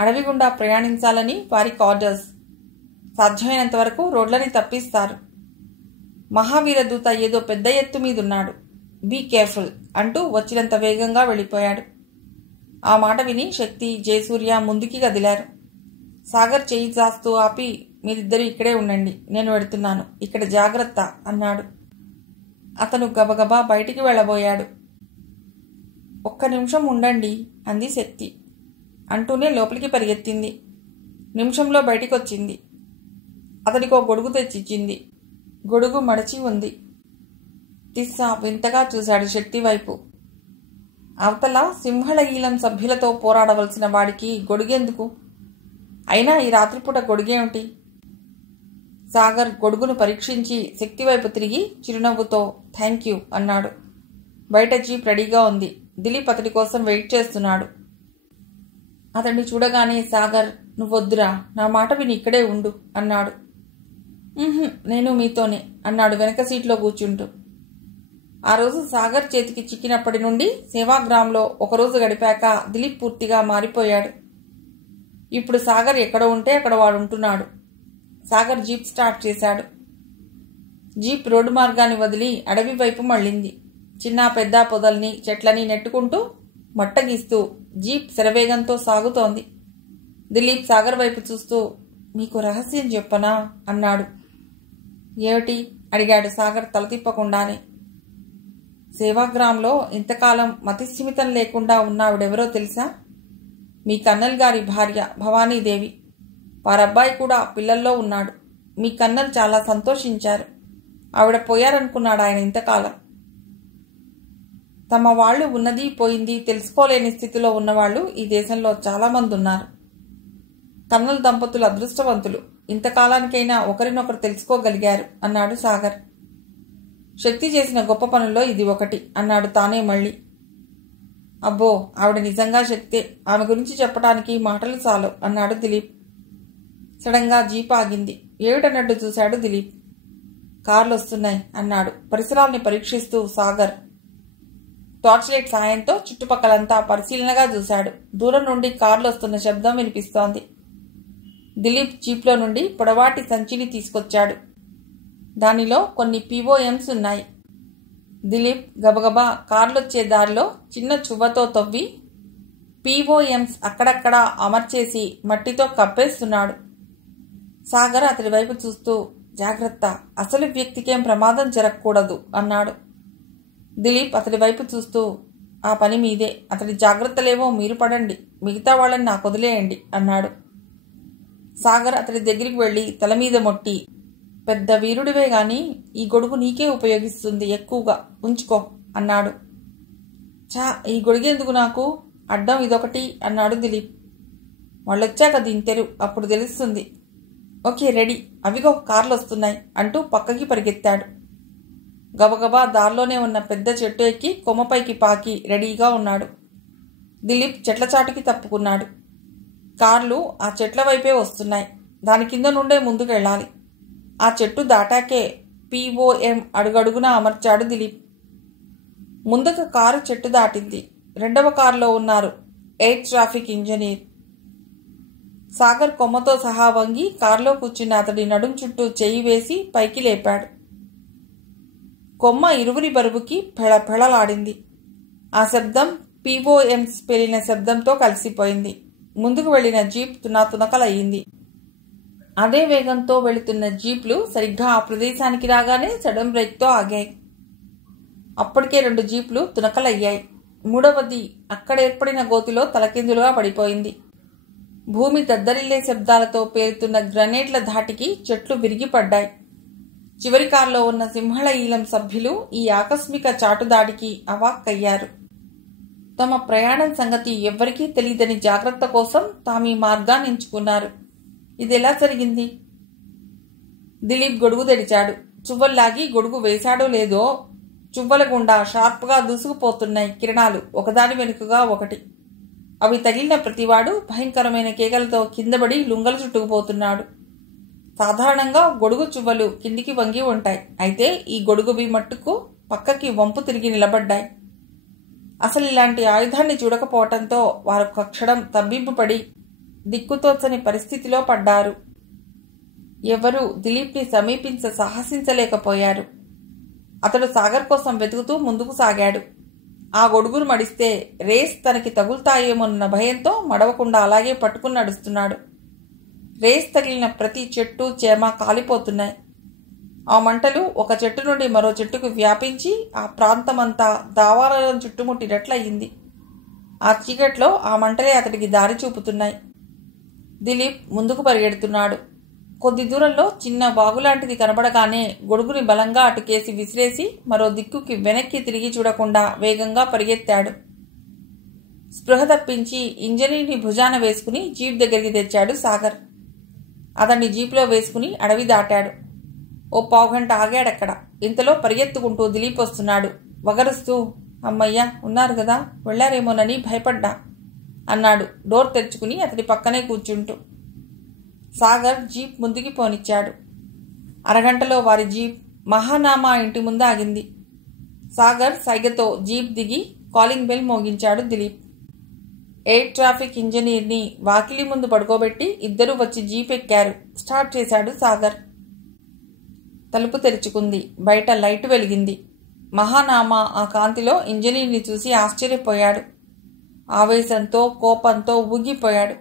అడవి గుండా ప్రయాణించాలని వారికి ఆర్డర్స్. సాధ్యమైనంత వరకు రోడ్లని తప్పిస్తారు. మహావీర దూత ఏదో పెద్ద ఎత్తు మీదున్నాడు, బీ కేర్ఫుల్ అంటూ వచ్చినంత వేగంగా వెళ్ళిపోయాడు. ఆ మాట విని శక్తి, జయసూర్య ముందుకి కదిలారు. సాగర్ చేయి చాస్తూ ఆపి, మీరిద్దరూ ఇక్కడే ఉండండి, నేను వెడుతున్నాను, ఇక్కడ జాగ్రత్త అన్నాడు. అతను గబగబా బయటికి వెళ్ళబోయాడు. ఒక్క నిమిషం ఉండండి అంది శక్తి. అంటూనే లోపలికి పరిగెత్తింది. నిమిషంలో బయటికొచ్చింది. అతడికో గొడుగు తెచ్చిచ్చింది. గొడుగు మడచి ఉంది. తిస్సా వింతగా చూశాడు శక్తి వైపు. అవతల సింహళ-ఈలం సభ్యులతో పోరాడవలసిన వాడికి గొడుగెందుకు? అయినా ఈ రాత్రిపూట గొడుగేమిటి? సాగర్ గొడుగును పరీక్షించి శక్తి వైపు తిరిగి చిరునవ్వుతో థ్యాంక్ యూ అన్నాడు. బయట జీప్ రెడీగా ఉంది. దిలీప్ అతడి కోసం వెయిట్ చేస్తున్నాడు. అతన్ని చూడగానే సాగర్, నువ్వొద్దురా, నా మాట విని ఇక్కడే ఉండు అన్నాడు. నేను మీతోనే అన్నాడు వెనక సీట్లో కూర్చుంటూ. ఆ రోజు సాగర్ చేతికి చిక్కినప్పటి నుండి సేవాగ్రాంలో ఒకరోజు గడిపాక దిలీప్ పూర్తిగా మారిపోయాడు. ఇప్పుడు సాగర్ ఎక్కడ ఉంటే అక్కడ వాడు ఉంటున్నాడు. సాగర్ జీప్ స్టార్ట్ చేశాడు. జీప్ రోడ్డు మార్గాన్ని వదిలి అడవి వైపు మళ్ళింది. చిన్న పెద్ద పొదల్ని చెట్లని నెట్టుకుంటూ మట్టగీస్తూ జీప్ శరవేగంతో సాగుతోంది. దిలీప్ సాగర్ వైపు చూస్తూ, మీకు రహస్యం చెప్పనా అన్నాడు. ఏమిటి అడిగాడు సాగర్ తల తిప్పకుండానే. సేవాగ్రాంలో ఇంతకాలం మతిస్థిమితం లేకుండా ఉన్నావిడెవరో తెలుసా? మీ కన్నల్ గారి భార్య భవానీదేవి. వారబ్బాయి కూడా పిల్లల్లో ఉన్నాడు. మీ కన్నల్ చాలా సంతోషించారు. ఆవిడ పోయారనుకున్నాడు ఆయన ఇంతకాలం. తమ వాళ్ళు ఉన్నది పోయింది తెలుసుకోలేని స్థితిలో ఉన్నవాళ్లు ఈ దేశంలో చాలామంది ఉన్నారు. కన్నల్ దంపతులు అదృష్టవంతులు. ఇంతకాలానికైనా ఒకరినొకరు తెలుసుకోగలిగారు అన్నాడు సాగర్. శక్తి చేసిన గొప్ప పనుల్లో ఇది ఒకటి అన్నాడు తానే మళ్ళీ. అబ్బో, ఆవిడ నిజంగా శక్తే. ఆమె గురించి చెప్పడానికి మాటలు చాలు అన్నాడు దిలీప్. సడన్గా జీప్ ఆగింది. ఏమిటన్నట్టు చూశాడు దిలీప్. కార్లు వస్తున్నాయి అన్నాడు పరిసరాల్ని పరీక్షిస్తూ సాగర్. టార్చ్ లైట్ సాయంతో చుట్టుపక్కలంతా పరిశీలనగా చూశాడు. దూరం నుండి కార్లు వస్తున్న శబ్దం వినిపిస్తోంది. దిలీప్ జీప్లో నుండి పొడవాటి సంచిని తీసుకొచ్చాడు. దానిలో కొన్ని POMs ఉన్నాయి. దిలీప్ గబగబా కార్లొచ్చే దారిలో చిన్న చువ్వతో తవ్వి POMs అక్కడక్కడా అమర్చేసి మట్టితో కప్పేస్తున్నాడు. సాగర్ అతడి వైపు చూస్తూ, జాగ్రత్త, అసలు వ్యక్తికేం ప్రమాదం జరగకూడదు అన్నాడు. దిలీప్ అతడి వైపు చూస్తూ, ఆ పని మీదే, అతడి జాగ్రత్తలేవో మీరు పడండి, మిగతా వాళ్ళని నాకు వదిలేయండి అన్నాడు. సాగర్ అతడి దగ్గరికి వెళ్ళి తల మీద మొట్టి, పెద్ద వీరుడివే గాని ఈ గొడుగు నీకే ఉపయోగిస్తుంది, ఎక్కువగా ఉంచుకో అన్నాడు. ఈ గొడుగెందుకు నాకు, అడ్డం ఇదొకటి అన్నాడు దిలీప్. వాళ్ళొచ్చాక దింతెరు, అప్పుడు తెలుస్తుంది. ఓకే రెడీ, అవిగో కార్లు వస్తున్నాయి అంటూ పక్కకి పరిగెత్తాడు. గబగబా దారిలోనే ఉన్న పెద్ద చెట్టు ఎక్కి కొమ్మపైకి పాకి రెడీగా ఉన్నాడు. దిలీప్ చెట్ల చాటుకి తప్పుకున్నాడు. కార్లు ఆ చెట్ల వైపే వస్తున్నాయి. దాని కింద నుండే ముందుకెళ్ళాలి. ఆ చెట్టు దాటాకే POM అడుగడుగునా అమర్చాడు దిలీప్. ముందుకు కారు చెట్టు దాటింది. రెండవ కారులో ఉన్నారు ఎయిర్ ట్రాఫిక్ ఇంజనీర్. సాగర్ కొమ్మతో సహా వంగి కారులో కూర్చున్న అతడి నడుం చుట్టూ చెయ్యి వేసి పైకి లేపాడు. కొమ్మ ఇరువురి బరువుకి పెళపెళలాడింది. ఆ శబ్దం POMs పేలిన శబ్దంతో కలిసిపోయింది. ముందుకు వెళ్లిన జీప్ తునకలయ్యింది. అదే వేగంతో వెళుతున్న జీప్లు సరిగ్గా ఆ ప్రదేశానికి రాగానే సడన్ బ్రేక్తో ఆగాయి. అప్పటికే 2 జీప్లు తునకలయ్యాయి. మూడవది అక్కడేర్పడిన గోతిలో తలకిందులుగా పడిపోయింది. భూమి దద్దరిల్లే శబ్దాలతో పేరుతున్న గ్రనేడ్ల ధాటికి చెట్లు విరిగిపడ్డాయి. చివరి కారులో ఉన్న సింహళ-ఈలం సభ్యులు ఈ ఆకస్మిక చాటుదాడికి అవాక్కయ్యారు. తమ ప్రయాణం సంగతి ఎవ్వరికీ తెలియదని జాగ్రత్త కోసం తామీ మార్గాన్ని ఎంచుకున్నారు. ఇదెలా జరిగింది? దిలీప్ గొడుగు తెరిచాడు. చువ్వల్లాగి గొడుగు వేశాడో లేదో చువ్వల గుండా షార్ప్గా దూసుకుపోతున్నాయి కిరణాలు, ఒకదాని వెనుకగా ఒకటి. అవి తగిలిన ప్రతివాడు భయంకరమైన కేకలతో కిందపడి లుంగలు చుట్టుకుపోతున్నాడు. సాధారణంగా గొడుగు చువ్వలు కిందికి వంగి ఉంటాయి. అయితే ఈ గొడుగువి మట్టుకు పక్కకి వంపు తిరిగి నిలబడ్డాయి. అసలు ఇలాంటి ఆయుధాన్ని చూడకపోవటంతో వారు క్షణం తబ్బిబ్బుపడి దిక్కుతోచని పరిస్థితిలో పడ్డారు. ఎవరూ దిలీప్ని సమీపించ సాహసించలేకపోయారు. అతడు సాగర్ కోసం వెతుకుతూ ముందుకు సాగాడు. ఆ గొడుగును మడిస్తే రేస్ తనకి తగులుతాయేమోన్న భయంతో మడవకుండా అలాగే పట్టుకుని నడుస్తున్నాడు. రేస్ తగిలిన ప్రతి చెట్టు చేమ కాలిపోతున్నాయి. ఆ మంటలు ఒక చెట్టు నుండి మరో చెట్టుకు వ్యాపించి ఆ ప్రాంతమంతా దావాలను చుట్టుముట్టినట్లయింది. ఆ చీకట్లో ఆ మంటలే అతడికి దారి చూపుతున్నాయి. దిలీప్ ముందుకు పరిగెడుతున్నాడు. కొద్ది దూరంలో చిన్న వాగులాంటిది కనబడగానే గొడుగుని బలంగా అటుకేసి విసిరేసి మరో దిక్కుకి వెనక్కి తిరిగి చూడకుండా వేగంగా పరిగెత్తాడు. స్పృహ తప్పించి ఇంజనీర్ని భుజాన వేసుకుని జీప్ దగ్గరికి తెచ్చాడు సాగర్. అతన్ని జీపులో వేసుకుని అడవి దాటాడు. ఓ పావుగంట ఆగాడక్కడ. ఇంతలో పరిగెత్తుకుంటూ దిలీప్ వస్తున్నాడు. వగరుస్తూ, అమ్మయ్య ఉన్నారు కదా, వెళ్లారేమోనని భయపడ్డా అన్నాడు డోర్ తెరుచుకుని అతడి పక్కనే కూర్చుంటూ. సాగర్ జీప్ ముందుకి పోనిచ్చాడు. అరగంటలో వారి జీప్ మహానామా ఇంటి ముందు ఆగింది. సాగర్ సైగతో జీప్ దిగి కాలింగ్ బెల్ మోగించాడు దిలీప్. ఎయిర్ ట్రాఫిక్ ఇంజనీర్ని వాకిలి ముందు పడుకోబెట్టి ఇద్దరూ వచ్చి జీప్ ఎక్కారు. స్టార్ట్ చేశాడు సాగర్. తలుపు తెరుచుకుంది. బయట లైటు వెలిగింది. మహానామా ఆ కాంతిలో ఇంజనీర్ని చూసి ఆశ్చర్యపోయాడు. ఆవేశంతో కోపంతో ఊగిపోయాడు.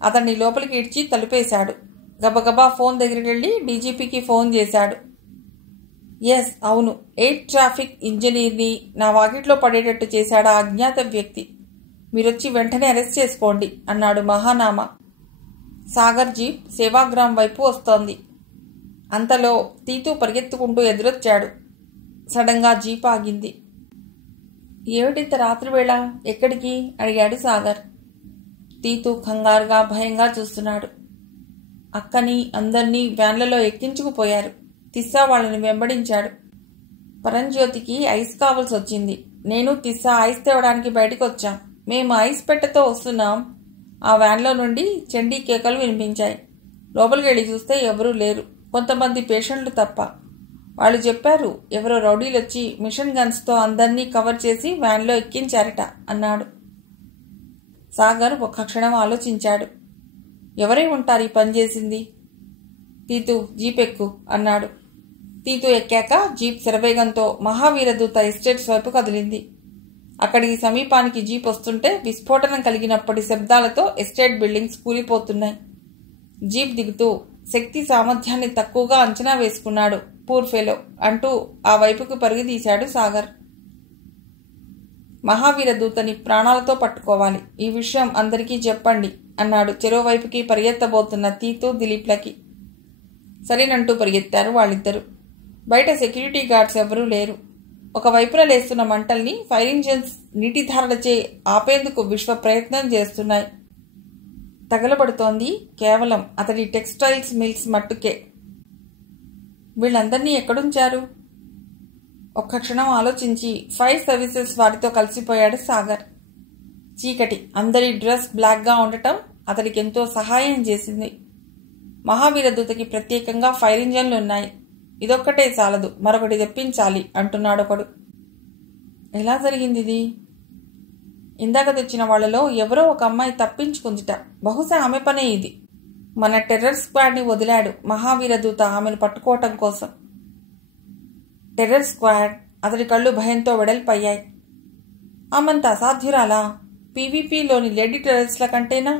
అతన్ని లోపలికి ఇడ్చి తలుపేశాడు. గబగబా ఫోన్ దగ్గరికి వెళ్ళి డీజీపీకి ఫోన్ చేశాడు. ఎస్, అవును, ఎయిర్ ట్రాఫిక్ ఇంజనీర్ని నా వాకిట్లో పడేటట్టు చేశాడు ఆ అజ్ఞాత వ్యక్తి. మీరొచ్చి వెంటనే అరెస్ట్ చేసుకోండి అన్నాడు మహానామా. సాగర్ జీప్ సేవాగ్రామ్ వైపు వస్తోంది. అంతలో తీతూ పరిగెత్తుకుంటూ ఎదురొచ్చాడు. సడన్గా జీప్ ఆగింది. ఏమిటింత రాత్రివేళ, ఎక్కడికి అడిగాడు సాగర్. తీతూ కంగారుగా భయంగా చూస్తున్నాడు. అక్కని అందర్నీ వ్యాన్లలో ఎక్కించుకుపోయారు. తిస్సా వాళ్ళని వెంబడించాడు. పరంజ్యోతికి ఐస్ కావాల్సి వచ్చింది. నేను తిస్సా ఐస్ తేవడానికి బయటకు వచ్చాం. మేము ఐస్ పెట్టెతో వస్తున్నాం. ఆ వ్యాన్లో నుండి చండీ కేకలు వినిపించాయి. లోపలికి వెళ్ళి చూస్తే ఎవరూ లేరు, కొంతమంది పేషెంట్లు తప్ప. వాళ్ళు చెప్పారు ఎవరో రౌడీలొచ్చి మిషన్ గన్స్తో అందర్నీ కవర్ చేసి వ్యాన్లో ఎక్కించారట అన్నాడు. సాగర్ ఒక్క క్షణం ఆలోచించాడు. ఎవరై ఉంటారు ఈ పని చేసింది? తీతూ జీప్ ఎక్కు అన్నాడు. తీతూ ఎక్కాక జీప్ శరవేగంతో మహావీరదూత ఎస్టేట్స్ వైపు కదిలింది. అక్కడికి సమీపానికి జీప్ వస్తుంటే విస్ఫోటనం కలిగినప్పటి శబ్దాలతో ఎస్టేట్ బిల్డింగ్స్ కూలిపోతున్నాయి. జీప్ దిగుతూ శక్తి సామర్థ్యాన్ని తక్కువగా అంచనా వేసుకున్నాడు పూర్ ఫెలో అంటూ ఆ వైపుకు పరుగు తీశాడు సాగర్. మహావీరదూతని ప్రాణాలతో పట్టుకోవాలి, ఈ విషయం అందరికీ చెప్పండి అన్నాడు చెరోవైపుకి పరిగెత్తబోతున్న తీతూ దిలీప్లకి. సరేనంటూ పరిగెత్తారు వాళ్ళిద్దరూ. బయట సెక్యూరిటీ గార్డ్స్ ఎవరూ లేరు. ఒకవైపున లేస్తున్న మంటల్ని ఫైర్ ఇంజిన్స్ నీటిధారలచే ఆపేందుకు విశ్వ ప్రయత్నం చేస్తున్నాయి. తగలబడుతోంది కేవలం అతడి టెక్స్టైల్స్ మిల్స్ మట్టుకే. వీళ్ళందర్నీ ఎక్కడుంచారు? ఒక్క క్షణం ఆలోచించి ఫైర్ సర్వీసెస్ వారితో కలిసిపోయాడు సాగర్. చీకటి, అందరి డ్రెస్ బ్లాక్గా ఉండటం అతడికి ఎంతో సహాయం చేసింది. మహావీరదూతకి ప్రత్యేకంగా ఫైర్ ఇంజన్లు ఉన్నాయి. ఇదొక్కటే చాలదు, మరొకటి తెప్పించాలి అంటున్నాడొకడు. ఎలా జరిగింది ఇది? ఇందాక తెచ్చిన వాళ్లలో ఎవరో ఒక అమ్మాయి తప్పించుకుందిట. బహుశా ఆమె పనే ఇది. మన టెర్రర్ స్క్వాడ్ని వదిలాడు మహావీరదూత ఆమెను పట్టుకోవటం కోసం. Terror squad? అతడి కళ్ళు భయంతో వెడల్పయ్యాయి. ఆమంత అసాధ్యురాలా? పీవీపీలోని లేడీ టెర్రరిస్ట్ల కంటేనా?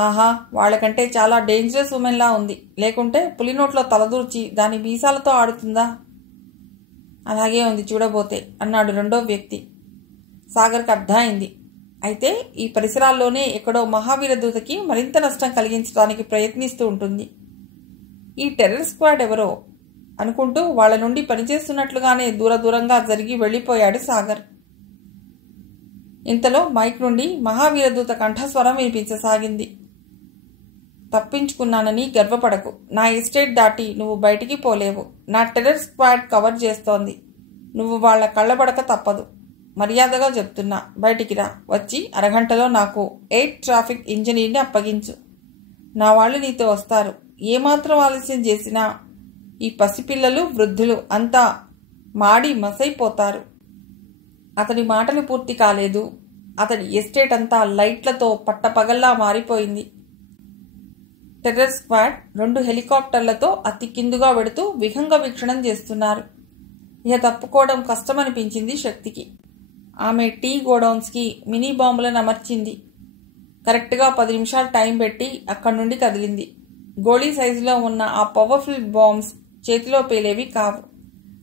ఆహా, వాళ్లకంటే చాలా డేంజరస్ ఉమెన్లా ఉంది. లేకుంటే పులినోట్లో తలదూర్చి దాని మీసాలతో ఆడుతుందా? అలాగే ఉంది చూడబోతే అన్నాడు రెండో వ్యక్తి. సాగర్కి అర్థమైంది. అయితే ఈ పరిసరాల్లోనే ఎక్కడో మహావీరదూతకి మరింత నష్టం కలిగించడానికి ప్రయత్నిస్తూ ఉంటుంది. ఈ టెర్రర్ స్క్వాడ్ ఎవరో అనుకుంటూ వాళ్ల నుండి పనిచేస్తున్నట్లుగానే దూరంగా జరిగి వెళ్లిపోయాడు సాగర్. ఇంతలో మైక్ నుండి మహావీరదూత కంఠస్వరం వినిపించసాగింది. తప్పించుకున్నానని గర్వపడకు. నా ఎస్టేట్ దాటి నువ్వు బయటికి పోలేవు. నా టెర్రర్ స్క్వాడ్ కవర్ చేస్తోంది. నువ్వు వాళ్ల కళ్ళబడక తప్పదు. మర్యాదగా చెప్తున్నా, బయటికి రా. వచ్చి అరగంటలో నాకు ఎయిర్ ట్రాఫిక్ ఇంజనీర్ని అప్పగించు. నా వాళ్ళు నీతో వస్తారు. ఏమాత్రం ఆలస్యం చేసినా ఈ పసిపిల్లలు వృద్ధులు అంతా మాడి మసైపోతారు. అతడి మాటలు పూర్తి కాలేదు. అతడి ఎస్టేట్ అంతా లైట్లతో పట్టపగల్లా మారిపోయింది. టెర్రర్ స్క్వాడ్ 2 హెలికాప్టర్లతో అతి కిందుగా వెడుతూ విహంగ వీక్షణం చేస్తున్నారు. ఇక తప్పుకోవడం కష్టమనిపించింది శక్తికి. ఆమె టీ గోడౌన్స్కి మినీ బాంబులను అమర్చింది. కరెక్ట్గా 10 నిమిషాలు టైం పెట్టి అక్కడి నుండి కదిలింది. గోళీ సైజులో ఉన్న ఆ పవర్ఫుల్ బాంబ్స్ చేతిలో పేలేవి కావు.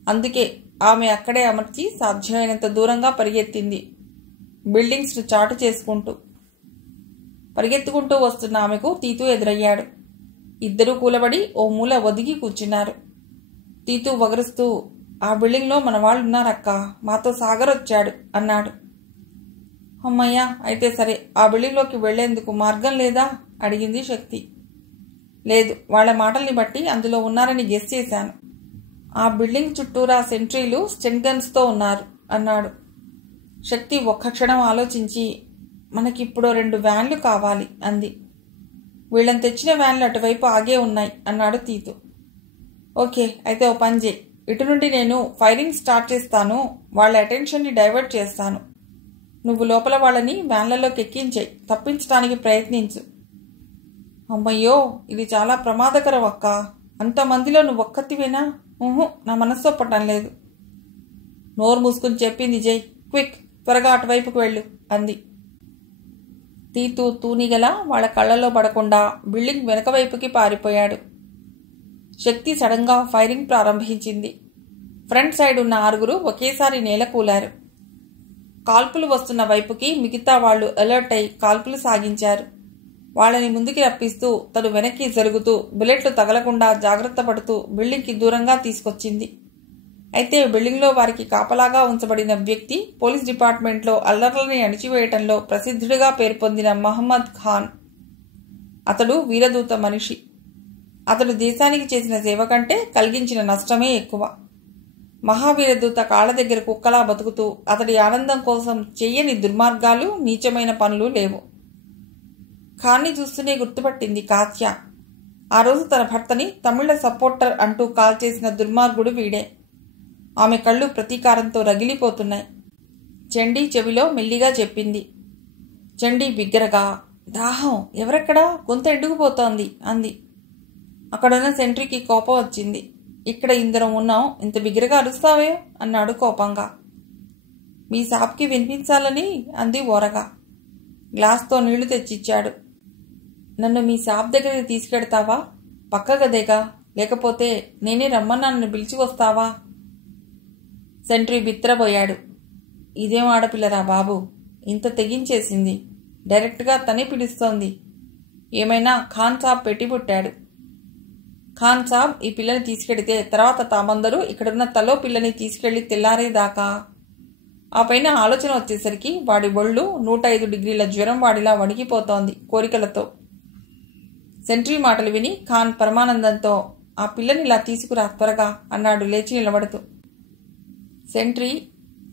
అందుకే ఆమె అక్కడే అమర్చి సాధ్యమైనంత దూరంగా పరిగెత్తింది. బిల్డింగ్స్ను చాటు చేసుకుంటూ పరిగెత్తుకుంటూ వస్తున్న ఆమెకు తీతూ ఎదురయ్యాడు. ఇద్దరూ కూలబడి ఓ మూల ఒదిగి కూర్చున్నారు. తీతూ వగరుస్తూ, ఆ బిల్డింగ్లో మన వాళ్ళున్నారక్కా, మాతో సాగర్ వచ్చాడు అన్నాడు. అమ్మయ్యా, అయితే సరే, ఆ బిల్డింగ్లోకి వెళ్లేందుకు మార్గం లేదా అడిగింది శక్తి. లేదు, వాళ్ల మాటల్ని బట్టి అందులో ఉన్నారని గెస్ చేశాను. ఆ బిల్డింగ్ చుట్టూరా సెంట్రీలు స్టెన్ గన్స్తో ఉన్నారు అన్నాడు. శక్తి ఒక్క క్షణం ఆలోచించి, మనకిప్పుడు 2 వ్యాన్లు కావాలి అంది. వీళ్ళని తెచ్చిన వ్యాన్లు అటువైపు ఆగే ఉన్నాయి అన్నాడు తీతు. ఓకే, అయితే ఓ పని చేయి, ఇటు నుండి నేను ఫైరింగ్ స్టార్ట్ చేస్తాను, వాళ్ళ అటెన్షన్ని డైవర్ట్ చేస్తాను. నువ్వు లోపల వాళ్ళని వ్యాన్లలోకి ఎక్కించేయి, తప్పించడానికి ప్రయత్నించు. అమ్మయ్యో, ఇది చాలా ప్రమాదకరం అక్క. అంతమందిలో నువ్వు ఒక్కతివేనా? నా మనస్సు ఒప్పటం లేదు. నోరు మూసుకుని చెప్పింది జై. క్విక్, త్వరగా అటువైపుకు వెళ్ళు అంది. తీతూ తూనిగల వాళ్ళ కళ్ళల్లో పడకుండా బిల్డింగ్ వెనక వైపుకి పారిపోయాడు. శక్తి సడన్గా ఫైరింగ్ ప్రారంభించింది. ఫ్రంట్ సైడ్ ఉన్న 6 ఒకేసారి నేల కూలారు. కాల్పులు వస్తున్న వైపుకి మిగతా వాళ్లు అలర్ట్ అయి కాల్పులు సాగించారు. వాళ్ళని ముందుకి రప్పిస్తూ తను వెనక్కి జరుగుతూ బుల్లెట్లు తగలకుండా జాగ్రత్త పడుతూ బిల్డింగ్కి దూరంగా తీసుకొచ్చింది. అయితే బిల్డింగ్లో వారికి కాపలాగా ఉంచబడిన వ్యక్తి పోలీస్ డిపార్ట్మెంట్లో అల్లర్లని అణిచివేయటంలో ప్రసిద్ధుడిగా పేరు పొందిన మహమ్మద్ ఖాన్. అతడు వీరదూత మనిషి. అతడు దేశానికి చేసిన సేవ కంటే కలిగించిన నష్టమే ఎక్కువ. మహావీరదూత కాళ్ల దగ్గర కుక్కలా బతుకుతూ అతడి ఆనందం కోసం చెయ్యని దుర్మార్గాలు, నీచమైన పనులు లేవు. ఖాన్ని చూస్తూనే గుర్తుపట్టింది కాత్య. ఆ రోజు తన భర్తని తమిళ సపోర్టర్ అంటూ కాల్ చేసిన దుర్మార్గుడు వీడే. ఆమె కళ్ళు ప్రతీకారంతో రగిలిపోతున్నాయి. చండీ చెవిలో మెల్లిగా చెప్పింది. చండీ బిగ్గరగా, దాహం, ఎవరెక్కడా, గొంతు ఎండుకుపోతోంది అంది. అక్కడున్న సెంట్రీకి కోపం వచ్చింది. ఇక్కడ ఇందరం ఉన్నాం, ఇంత బిగ్గరగా అరుస్తావే అన్నాడు కోపంగా. మీ సాబ్కి వినిపించాలని అంది ఓరగా. గ్లాస్తో నీళ్లు తెచ్చిచ్చాడు. నన్ను మీ సాబ్ దగ్గరికి తీసుకెడతావా? పక్క గదేగా, లేకపోతే నేనే రమ్మన్నానని పిలిచి వస్తావా? సెంట్రీ బిత్రబోయాడు. ఇదేం ఆడపిల్లరా బాబు, ఇంత తెగించేసింది. డైరెక్ట్గా తనే పిలుస్తోంది. ఏమైనా ఖాన్ సాబ్ పెట్టి పుట్టాడు. ఖాన్ సాబ్ ఈ పిల్లని తీసుకెడితే తర్వాత తామందరూ ఇక్కడున్న తలో పిల్లని తీసుకెళ్లి తెల్లారేదాకా. ఆ పైన ఆలోచన వచ్చేసరికి వాడి ఒళ్ళు 105 డిగ్రీల జ్వరం వాడిలా వణికిపోతోంది కోరికలతో. సెంట్రీ మాటలు విని ఖాన్ పరమానందంతో, ఆ పిల్లని ఇలా తీసుకురా త్వరగా అన్నాడు లేచి నిలబడుతూ. సెంట్రీ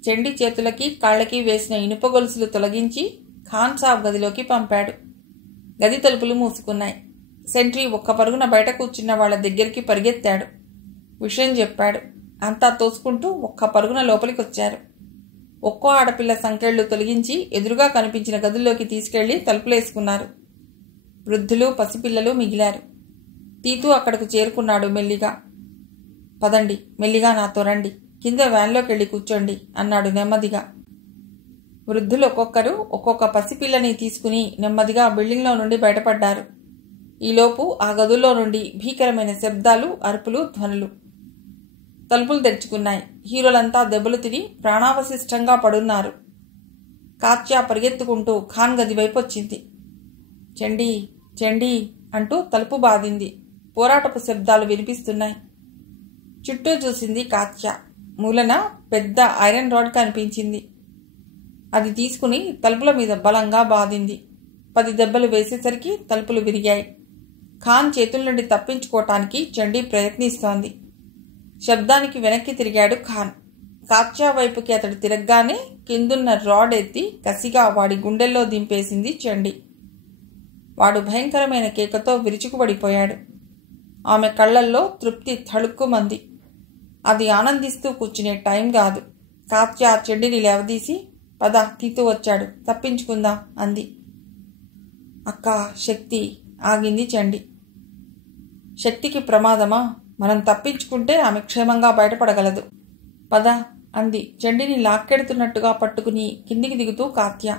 చెండి చేతులకి కాళ్లకి వేసిన ఇనుప గొలుసులు తొలగించి ఖాన్ సాబ్ గదిలోకి పంపాడు. గది తలుపులు మూసుకున్నాయి. సెంట్రీ ఒక్క పరుగున బయట కూర్చున్న వాళ్ల దగ్గరికి పరిగెత్తాడు. విషయం చెప్పాడు. అంతా తోసుకుంటూ ఒక్క పరుగున లోపలికొచ్చారు. ఒక్కో ఆడపిల్ల సంకెళ్లు తొలగించి ఎదురుగా కనిపించిన గదుల్లోకి తీసుకెళ్లి తలుపులేసుకున్నారు. వృద్ధులు, పసిపిల్లలు మిగిలారు. తీతూ అక్కడకు చేరుకున్నాడు మెల్లిగా. పదండి, మెల్లిగా నాతో రండి, కింద వ్యాన్లోకెళ్ళి కూర్చోండి అన్నాడు నెమ్మదిగా. వృద్ధులు ఒక్కొక్కరు ఒక్కొక్క పసిపిల్లని తీసుకుని నెమ్మదిగా బిల్డింగ్లో నుండి బయటపడ్డారు. ఈలోపు ఆ గదుల్లో నుండి భీకరమైన శబ్దాలు, అరుపులు, ధ్వనులు. తలుపులు తెరుచుకున్నాయి. హీరోలంతా దెబ్బలు తిని ప్రాణావశిష్టంగా పడున్నారు. కాత్య పరిగెత్తుకుంటూ ఖాన్ గది వైపు వచ్చింది. చండీ, చండీ అంటూ తలుపు బాదింది. పోరాటపు శబ్దాలు వినిపిస్తున్నాయి. చుట్టూ చూసింది కాత్య. మూలన పెద్ద ఐరన్ రాడ్ కనిపించింది. అది తీసుకుని తలుపుల మీద బలంగా బాదింది. 10 దెబ్బలు వేసేసరికి తలుపులు విరిగాయి. ఖాన్ చేతుల నుండి తప్పించుకోవటానికి చండీ ప్రయత్నిస్తోంది. శబ్దానికి వెనక్కి తిరిగాడు ఖాన్. కాత్య వైపుకి అతడు తిరగగానే కిందున్న రాడ్ ఎత్తి కసిగా వాడి గుండెల్లో దింపేసింది చండీ. వాడు భయంకరమైన కేకతో విరుచుకుపడిపోయాడు. ఆమె కళ్లల్లో తృప్తి తళుక్కుమంది. అది ఆనందిస్తూ కూర్చునే టైం కాదు. కాత్య చండీని లేవదీసి, పద, తీతూ వచ్చాడు, తప్పించుకుందాం అంది. అక్కా, శక్తి ఆగింది చండీ. శక్తికి ప్రమాదమా? మనం తప్పించుకుంటే ఆమె క్షేమంగా బయటపడగలదు. పద అంది చండిని లాక్కెడుతున్నట్టుగా పట్టుకుని కిందికి దిగుతూ కాత్య.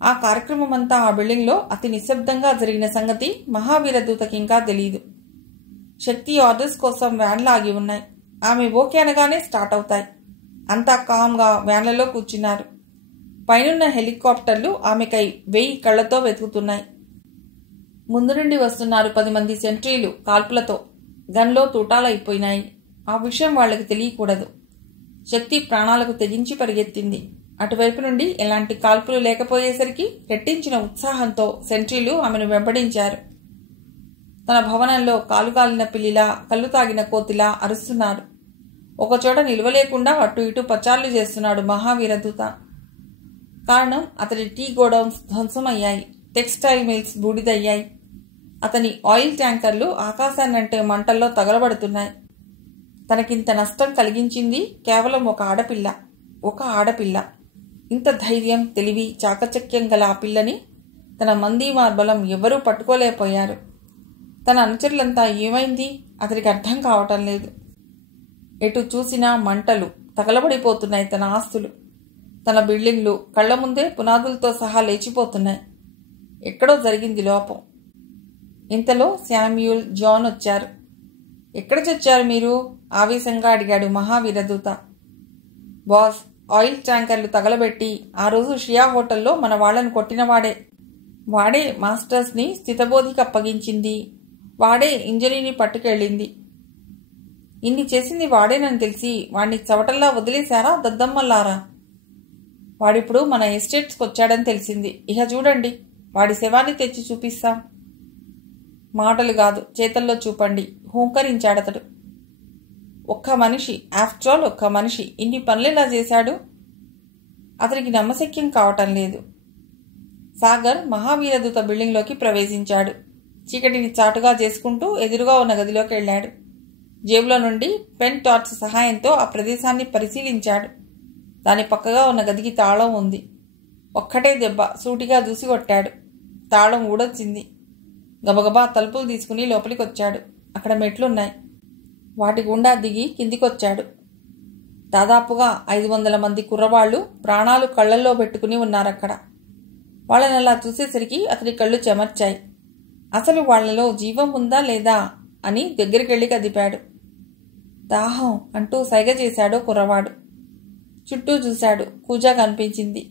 ఆ కార్యక్రమమంతా ఆ బిల్డింగ్లో అతి నిశ్శబ్దంగా జరిగిన సంగతి మహావీరదూతకి ఇంకా తెలీదు. శక్తి ఆర్డర్స్ కోసం వ్యాన్లు ఆగి ఉన్నాయి. ఆమె ఓకే అనగానే స్టార్ట్ అవుతాయి. అంతా కామ్గా వ్యాన్లలో కూర్చున్నారు. పైనున్న హెలికాప్టర్లు ఆమెకై 1000 కళ్లతో వెతుకుతున్నాయి. ముందు నుండి వస్తున్నారు 10 మంది సెంట్రీలు కాల్పులతో. గన్లో తూటాలైపోయినాయి. ఆ విషయం వాళ్లకి తెలియకూడదు. శక్తి ప్రాణాలకు తెగించి పరిగెత్తింది. అటువైపు నుండి ఎలాంటి కాల్పులు లేకపోయేసరికి రెట్టించిన ఉత్సాహంతో సెంట్రీలు ఆమెను వెంబడించారు. తన భవనంలో కాలు కాలిన పిల్లిలా, కళ్ళు తాగిన కోతిలా అరుస్తున్నారు. ఒకచోట నిలవలేకుండా అటు ఇటు పచార్లు చేస్తున్నాడు మహావీరదూత. కారణం అతడి టీ గోడౌన్స్ ధ్వంసమయ్యాయి. టెక్స్టైల్ మిల్స్ బూడిదయ్యాయి. అతని ఆయిల్ ట్యాంకర్లు ఆకాశాన్నంటే మంటల్లో తగలబడుతున్నాయి. తనకింత నష్టం కలిగించింది కేవలం ఒక ఆడపిల్ల. ఇంత ధైర్యం, తెలివి, చాకచక్యం గల ఆ పిల్లని తన మందీ మార్బలం ఎవ్వరూ పట్టుకోలేకపోయారు. తన అనుచరులంతా ఏమైంది అతనికి అర్థం కావటం లేదు. ఎటు చూసినా మంటలు, తగలబడిపోతున్నాయి తన ఆస్తులు. తన బిల్డింగ్లు కళ్ల ముందే పునాదులతో సహా లేచిపోతున్నాయి. ఎక్కడో జరిగింది లోపం. ఇంతలో శామ్యూల్, జాన్ వచ్చారు. ఎక్కడ చచ్చారు మీరు? ఆవేశంగా అడిగాడు మహావీరదూత. బాస్, ఆయిల్ ట్యాంకర్లు తగలబెట్టి ఆ రోజు షియా హోటల్లో మన వాళ్లను కొట్టినవాడే. వాడే మాస్టర్స్ని స్థితబోధికి అప్పగించింది. వాడే ఇంజనీని పట్టుకెళ్ళింది. ఇన్ని చేసింది వాడేనని తెలిసి వాణ్ణి చవటల్లా వదిలేశారా దద్దమ్మల్లారా? వాడిప్పుడు మన ఎస్టేట్స్కి వచ్చాడని తెలిసింది. ఇహ చూడండి, వాడి శవాన్ని తెచ్చి చూపిస్తాం. మాటలు కాదు, చేతల్లో చూపండి హూంకరించాడతడు. ఒక్క మనిషి, ఆఫ్టర్ ఆల్ ఒక్క మనిషి ఇన్ని పనులెలా చేశాడు? అతనికి నమ్మశక్యం కావటం లేదు. సాగర్ మహావీరదూత బిల్డింగ్లోకి ప్రవేశించాడు. చీకటిని చాటుగా చేసుకుంటూ ఎదురుగా ఉన్న గదిలోకి వెళ్ళాడు. జేబులో నుండి పెన్ టార్చ్ సహాయంతో ఆ ప్రదేశాన్ని పరిశీలించాడు. దాని పక్కగా ఉన్న గదికి తాళం ఉంది. ఒక్కటే దెబ్బ సూటిగా దూసి కొట్టాడు. తాళం ఊడొచ్చింది. గబగబా తలుపులు తీసుకుని లోపలికొచ్చాడు. అక్కడ మెట్లున్నాయి. వాటి గుండా దిగి కిందికొచ్చాడు. దాదాపుగా 500 మంది కుర్రవాళ్లు ప్రాణాలు కళ్లల్లో పెట్టుకుని ఉన్నారక్కడ. వాళ్ళని అలా చూసేసరికి అతని కళ్ళు చెమర్చాయి. అసలు వాళ్లలో జీవం ఉందా లేదా అని దగ్గరికెళ్లి కదిపాడు. దాహం అంటూ సైగ చేశాడో కుర్రవాడు. చుట్టూ చూశాడు. కూజా కనిపించింది.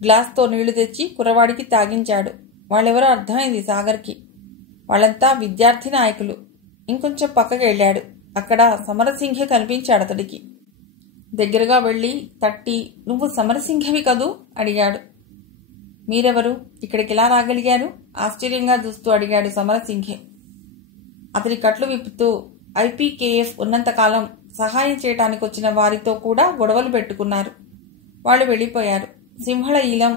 గ్లాస్తో నీళ్లు తెచ్చి కుర్రవాడికి తాగించాడు. వాళ్ళెవరో అర్థమైంది సాగర్కి. వాళ్ళంతా విద్యార్థి నాయకులు. ఇంకొంచెం పక్కకి వెళ్ళాడు. అక్కడ సమరసింహే కనిపించాడు అతడికి. దగ్గరగా వెళ్ళి తట్టి, నువ్వు సమరసింహవి కదూ అడిగాడు. మీరెవరు? ఇక్కడికి ఎలా రాగలిగారు? ఆశ్చర్యంగా చూస్తూ అడిగాడు సమరసింహే. అతని కట్లు విప్పుతూ, ఐపీకేఎఫ్ ఉన్నంతకాలం సహాయం చేయటానికి వచ్చిన వారితో కూడా గొడవలు పెట్టుకున్నారు. వాళ్ళు వెళ్ళిపోయారు. సింహళ ఈలం,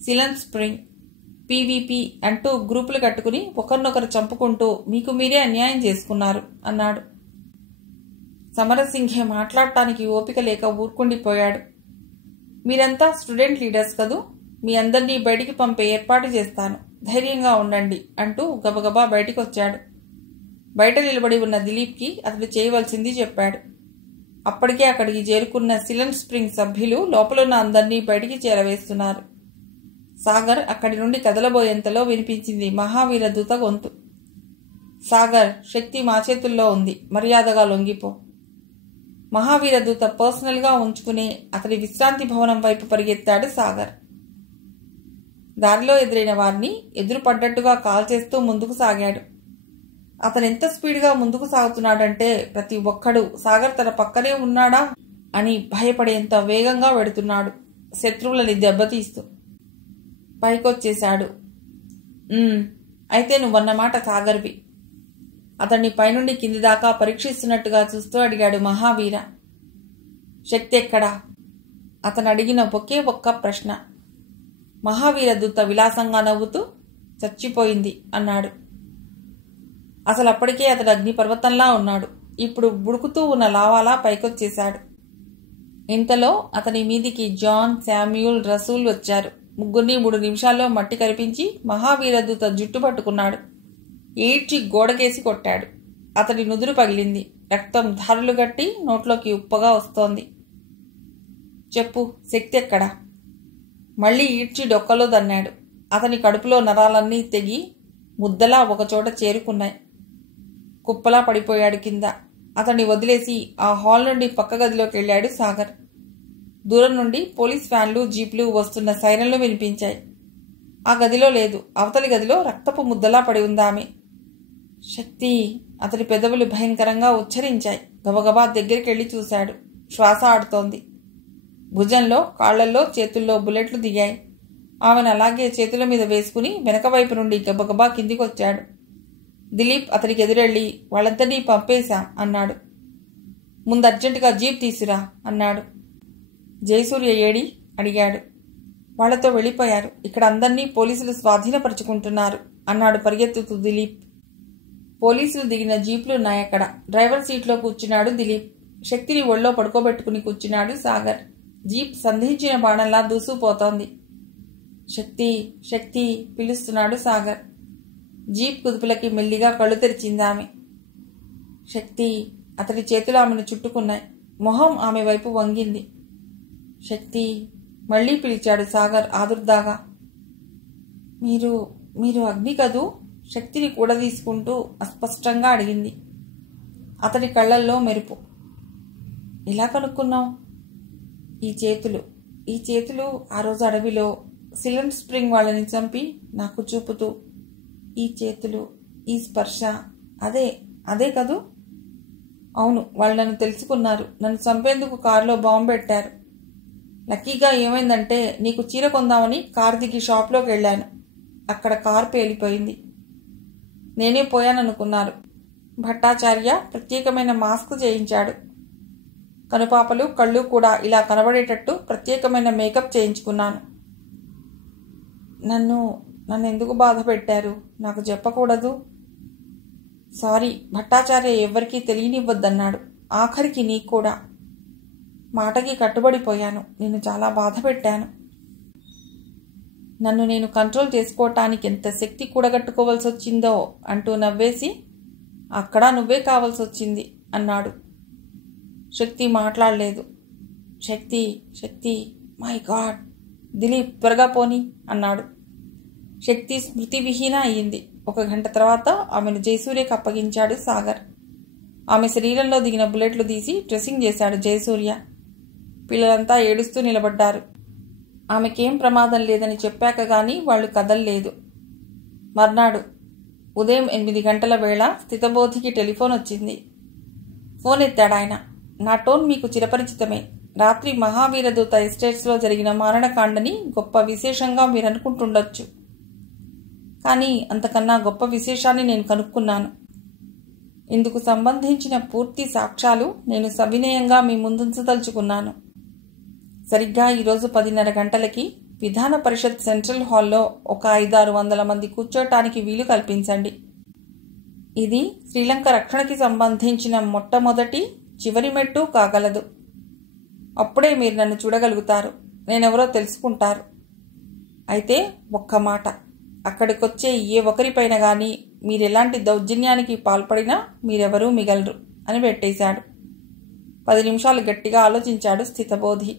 సిలన్ స్ప్రింగ్, పీవీపీ అంటూ గ్రూపులు కట్టుకుని ఒకరినొకరు చంపుకుంటూ మీకు మీరే అన్యాయం చేసుకున్నారు అన్నాడు. సమరసింహే మాట్లాడటానికి ఓపిక లేక ఊరుకుండిపోయాడు. మీరంతా స్టూడెంట్ లీడర్స్ కదూ, మీ అందరినీ బయటికి పంపే ఏర్పాటు చేస్తాను, ధైర్యంగా ఉండండి అంటూ గబగబా బయటికొచ్చాడు. బయట నిలబడి ఉన్న దిలీప్కి అతడు చేయవలసింది చెప్పాడు. అప్పటికే అక్కడికి చేరుకున్న సిలన్ స్ప్రింగ్ సభ్యులు లోపలున్న అందరినీ బయటికి చేరవేస్తున్నారు. సాగర్ అక్కడి నుండి కదలబోయేంతలో వినిపించింది మహావీరదూత గొంతు. సాగర్, శక్తి మా చేతుల్లో ఉంది, మర్యాదగా లొంగిపో. మహావీరదూత పర్సనల్గా ఉంచుకుని అతడి విశ్రాంతి భవనం వైపు పరిగెత్తాడు సాగర్. దారిలో ఎదురైన వారిని ఎదురుపడ్డట్టుగా కాల్ చేస్తూ ముందుకు సాగాడు. అతనెంత స్పీడ్గా ముందుకు సాగుతున్నాడంటే ప్రతి ఒక్కడూ సాగర్ తన పక్కనే ఉన్నాడా అని భయపడేంత వేగంగా వెడుతున్నాడు, శత్రువులని దెబ్బతీస్తూ. పైకొచ్చేశాడు. అయితే నువ్వన్నమాట సాగర్వి. అతన్ని పైనుండి కింది దాకా పరీక్షిస్తున్నట్టుగా చూస్తూ అడిగాడు మహావీర. శక్తి ఎక్కడా? అతను అడిగిన ఒకే ఒక్క ప్రశ్న. మహావీరదూత విలాసంగా నవ్వుతూ చచ్చిపోయింది అన్నాడు. అసలు అప్పటికే అతడు అగ్నిపర్వతంలా ఉన్నాడు. ఇప్పుడు బుడుకుతూ ఉన్న లావాలా పైకొచ్చేశాడు. ఇంతలో అతని మీదికి జాన్, శామ్యూల్, రసూల్ వచ్చారు. ముగ్గురిని 3 నిమిషాల్లో మట్టి కరిపించి మహావీరదూత జుట్టు పట్టుకున్నాడు. ఏడ్చి గోడకేసి కొట్టాడు. అతడి నుదురు పగిలింది. రక్తం ధారలు గట్టి నోట్లోకి ఉప్పగా వస్తోంది. చెప్పు, శక్తి ఎక్కడా? మళ్ళీ ఈడ్చి డొక్కలో దన్నాడు. అతని కడుపులో నరాలన్నీ తెగి ముద్దలా ఒకచోట చేరుకున్నాయి. కుప్పలా పడిపోయాడు కింద. అతన్ని వదిలేసి ఆ హాల్ నుండి పక్క గదిలోకి వెళ్ళాడు సాగర్. దూరం నుండి పోలీస్ వ్యాన్లు, జీప్లు వస్తున్న సైరన్లు వినిపించాయి. ఆ గదిలో లేదు. అవతలి గదిలో రక్తపు ముద్దలా పడి ఉందామె. శక్తి! అతని పెదవులు భయంకరంగా ఉచ్చరించాయి. గబగబా దగ్గరికి వెళ్ళి చూశాడు. శ్వాస ఆడుతోంది. భుజంలో, కాళ్లల్లో, చేతుల్లో బుల్లెట్లు దిగాయి. ఆమెను అలాగే చేతుల మీద వేసుకుని వెనక వైపు నుండి గబగబా కిందికొచ్చాడు. దిలీప్ అతనికి ఎదురెళ్ళి వాళ్ళందరినీ పంపేశాం అన్నాడు. ముందు అర్జెంటుగా జీప్ తీసురా అన్నాడు. జయసూర్య ఏడి అడిగాడు. వాళ్లతో వెళ్ళిపోయారు. ఇక్కడ అందర్నీ పోలీసులు స్వాధీనపరుచుకుంటున్నారు అన్నాడు పరిగెత్తుతూ దిలీప్. పోలీసులు దిగిన జీప్లున్నాయక్కడ. డ్రైవర్ సీట్లో కూర్చున్నాడు దిలీప్. శక్తిని ఒళ్ళో పడుకోబెట్టుకుని కూర్చున్నాడు సాగర్. జీప్ సంధించిన బాణంలా దూసుకుపోతోంది. శక్తి, శక్తి పిలుస్తున్నాడు సాగర్. జీప్ కుదుపులకి మెల్లిగా కళ్ళు తెరిచిందామె. శక్తి! అతడి చేతులు ఆమెను చుట్టుకున్నాయి. మొహం ఆమె వైపు వంగింది. శక్తి! మళ్లీ పిలిచాడు సాగర్ ఆదుర్దాగా. మీరు అగ్ని కదూ? శక్తిని కూడదీసుకుంటూ అస్పష్టంగా అడిగింది. అతడి కళ్లల్లో మెరుపు. ఎలా కనుక్కున్నావు? ఈ చేతులు ఆ రోజు అడవిలో సిలెంట్ స్ప్రింగ్ వాళ్ళని చంపి నాకు చూపుతూ, ఈ చేతులు, ఈ స్పర్శ అదే కదూ? అవును, వాళ్ళు నన్ను తెలుసుకున్నారు. నన్ను చంపేందుకు కారులో బాంబు పెట్టారు. లక్కీగా ఏమైందంటే నీకు చీర కొందామని కారు దిగి షాప్లోకి వెళ్ళాను. అక్కడ కారు పేలిపోయింది. నేనే పోయాననుకున్నారు. భట్టాచార్య ప్రత్యేకమైన మాస్క్ చేయించాడు. కనుపాపలు, కళ్ళు కూడా ఇలా కనబడేటట్టు ప్రత్యేకమైన మేకప్ చేయించుకున్నాను. నన్ను ఎందుకు బాధ పెట్టారు? నాకు చెప్పకూడదు. సారీ, భట్టాచార్య ఎవ్వరికీ తెలియనివ్వద్దన్నాడు. ఆఖరికి నీకు కూడా. మాటకి కట్టుబడిపోయాను. నిన్ను చాలా బాధ పెట్టాను. నన్ను నేను కంట్రోల్ చేసుకోవటానికి ఎంత శక్తి కూడగట్టుకోవాల్సి వచ్చిందో అంటూ నవ్వేసి, అక్కడ నువ్వే కావాల్సి వచ్చింది అన్నాడు. శక్తి మాట్లాడలేదు. శక్తి మై గాడ్! దిలీప్ త్వరగా పోని అన్నాడు. శక్తి స్మృతి విహీన అయ్యింది. 1 గంట తర్వాత ఆమెను జయసూర్యకి అప్పగించాడు సాగర్. ఆమె శరీరంలో దిగిన బుల్లెట్లు తీసి డ్రెస్సింగ్ చేశాడు జయసూర్య. పిల్లలంతా ఏడుస్తూ నిలబడ్డారు. ఆమెకేం ప్రమాదం లేదని చెప్పాక గాని వాళ్లు కదల్లేదు. మర్నాడు ఉదయం 8 గంటల వేళ స్థితబోధికి టెలిఫోన్ వచ్చింది. ఫోన్ ఎత్తాడాయన. నా టోన్ మీకు చిరపరిచితమే. రాత్రి మహావీరదూత ఎస్టేట్స్లో జరిగిన మారణకాండని గొప్ప విశేషంగా మీరనుకుంటుండొచ్చు. కానీ అంతకన్నా గొప్ప విశేషాన్ని నేను కనుక్కున్నాను. ఇందుకు సంబంధించిన పూర్తి సాక్ష్యాలు నేను సవినయంగా మీ ముందుంచదలుచుకున్నాను. సరిగ్గా ఈరోజు 10:30 గంటలకి విధాన పరిషత్ సెంట్రల్ హాల్లో ఒక 500-600 మంది కూర్చోటానికి వీలు కల్పించండి. ఇది శ్రీలంక రక్షణకి సంబంధించిన మొట్టమొదటి, చివరి మెట్టు కాగలదు. అప్పుడే మీరు నన్ను చూడగలుగుతారు. నేనెవరో తెలుసుకుంటారు. అయితే ఒక్క మాట, అక్కడికొచ్చే ఏ ఒకరిపైన గాని మీరెలాంటి దౌర్జన్యానికి పాల్పడినా మీరెవరూ మిగలరు అని పెట్టేశాడు. 10 నిమిషాలు గట్టిగా ఆలోచించాడు స్థితబోధి.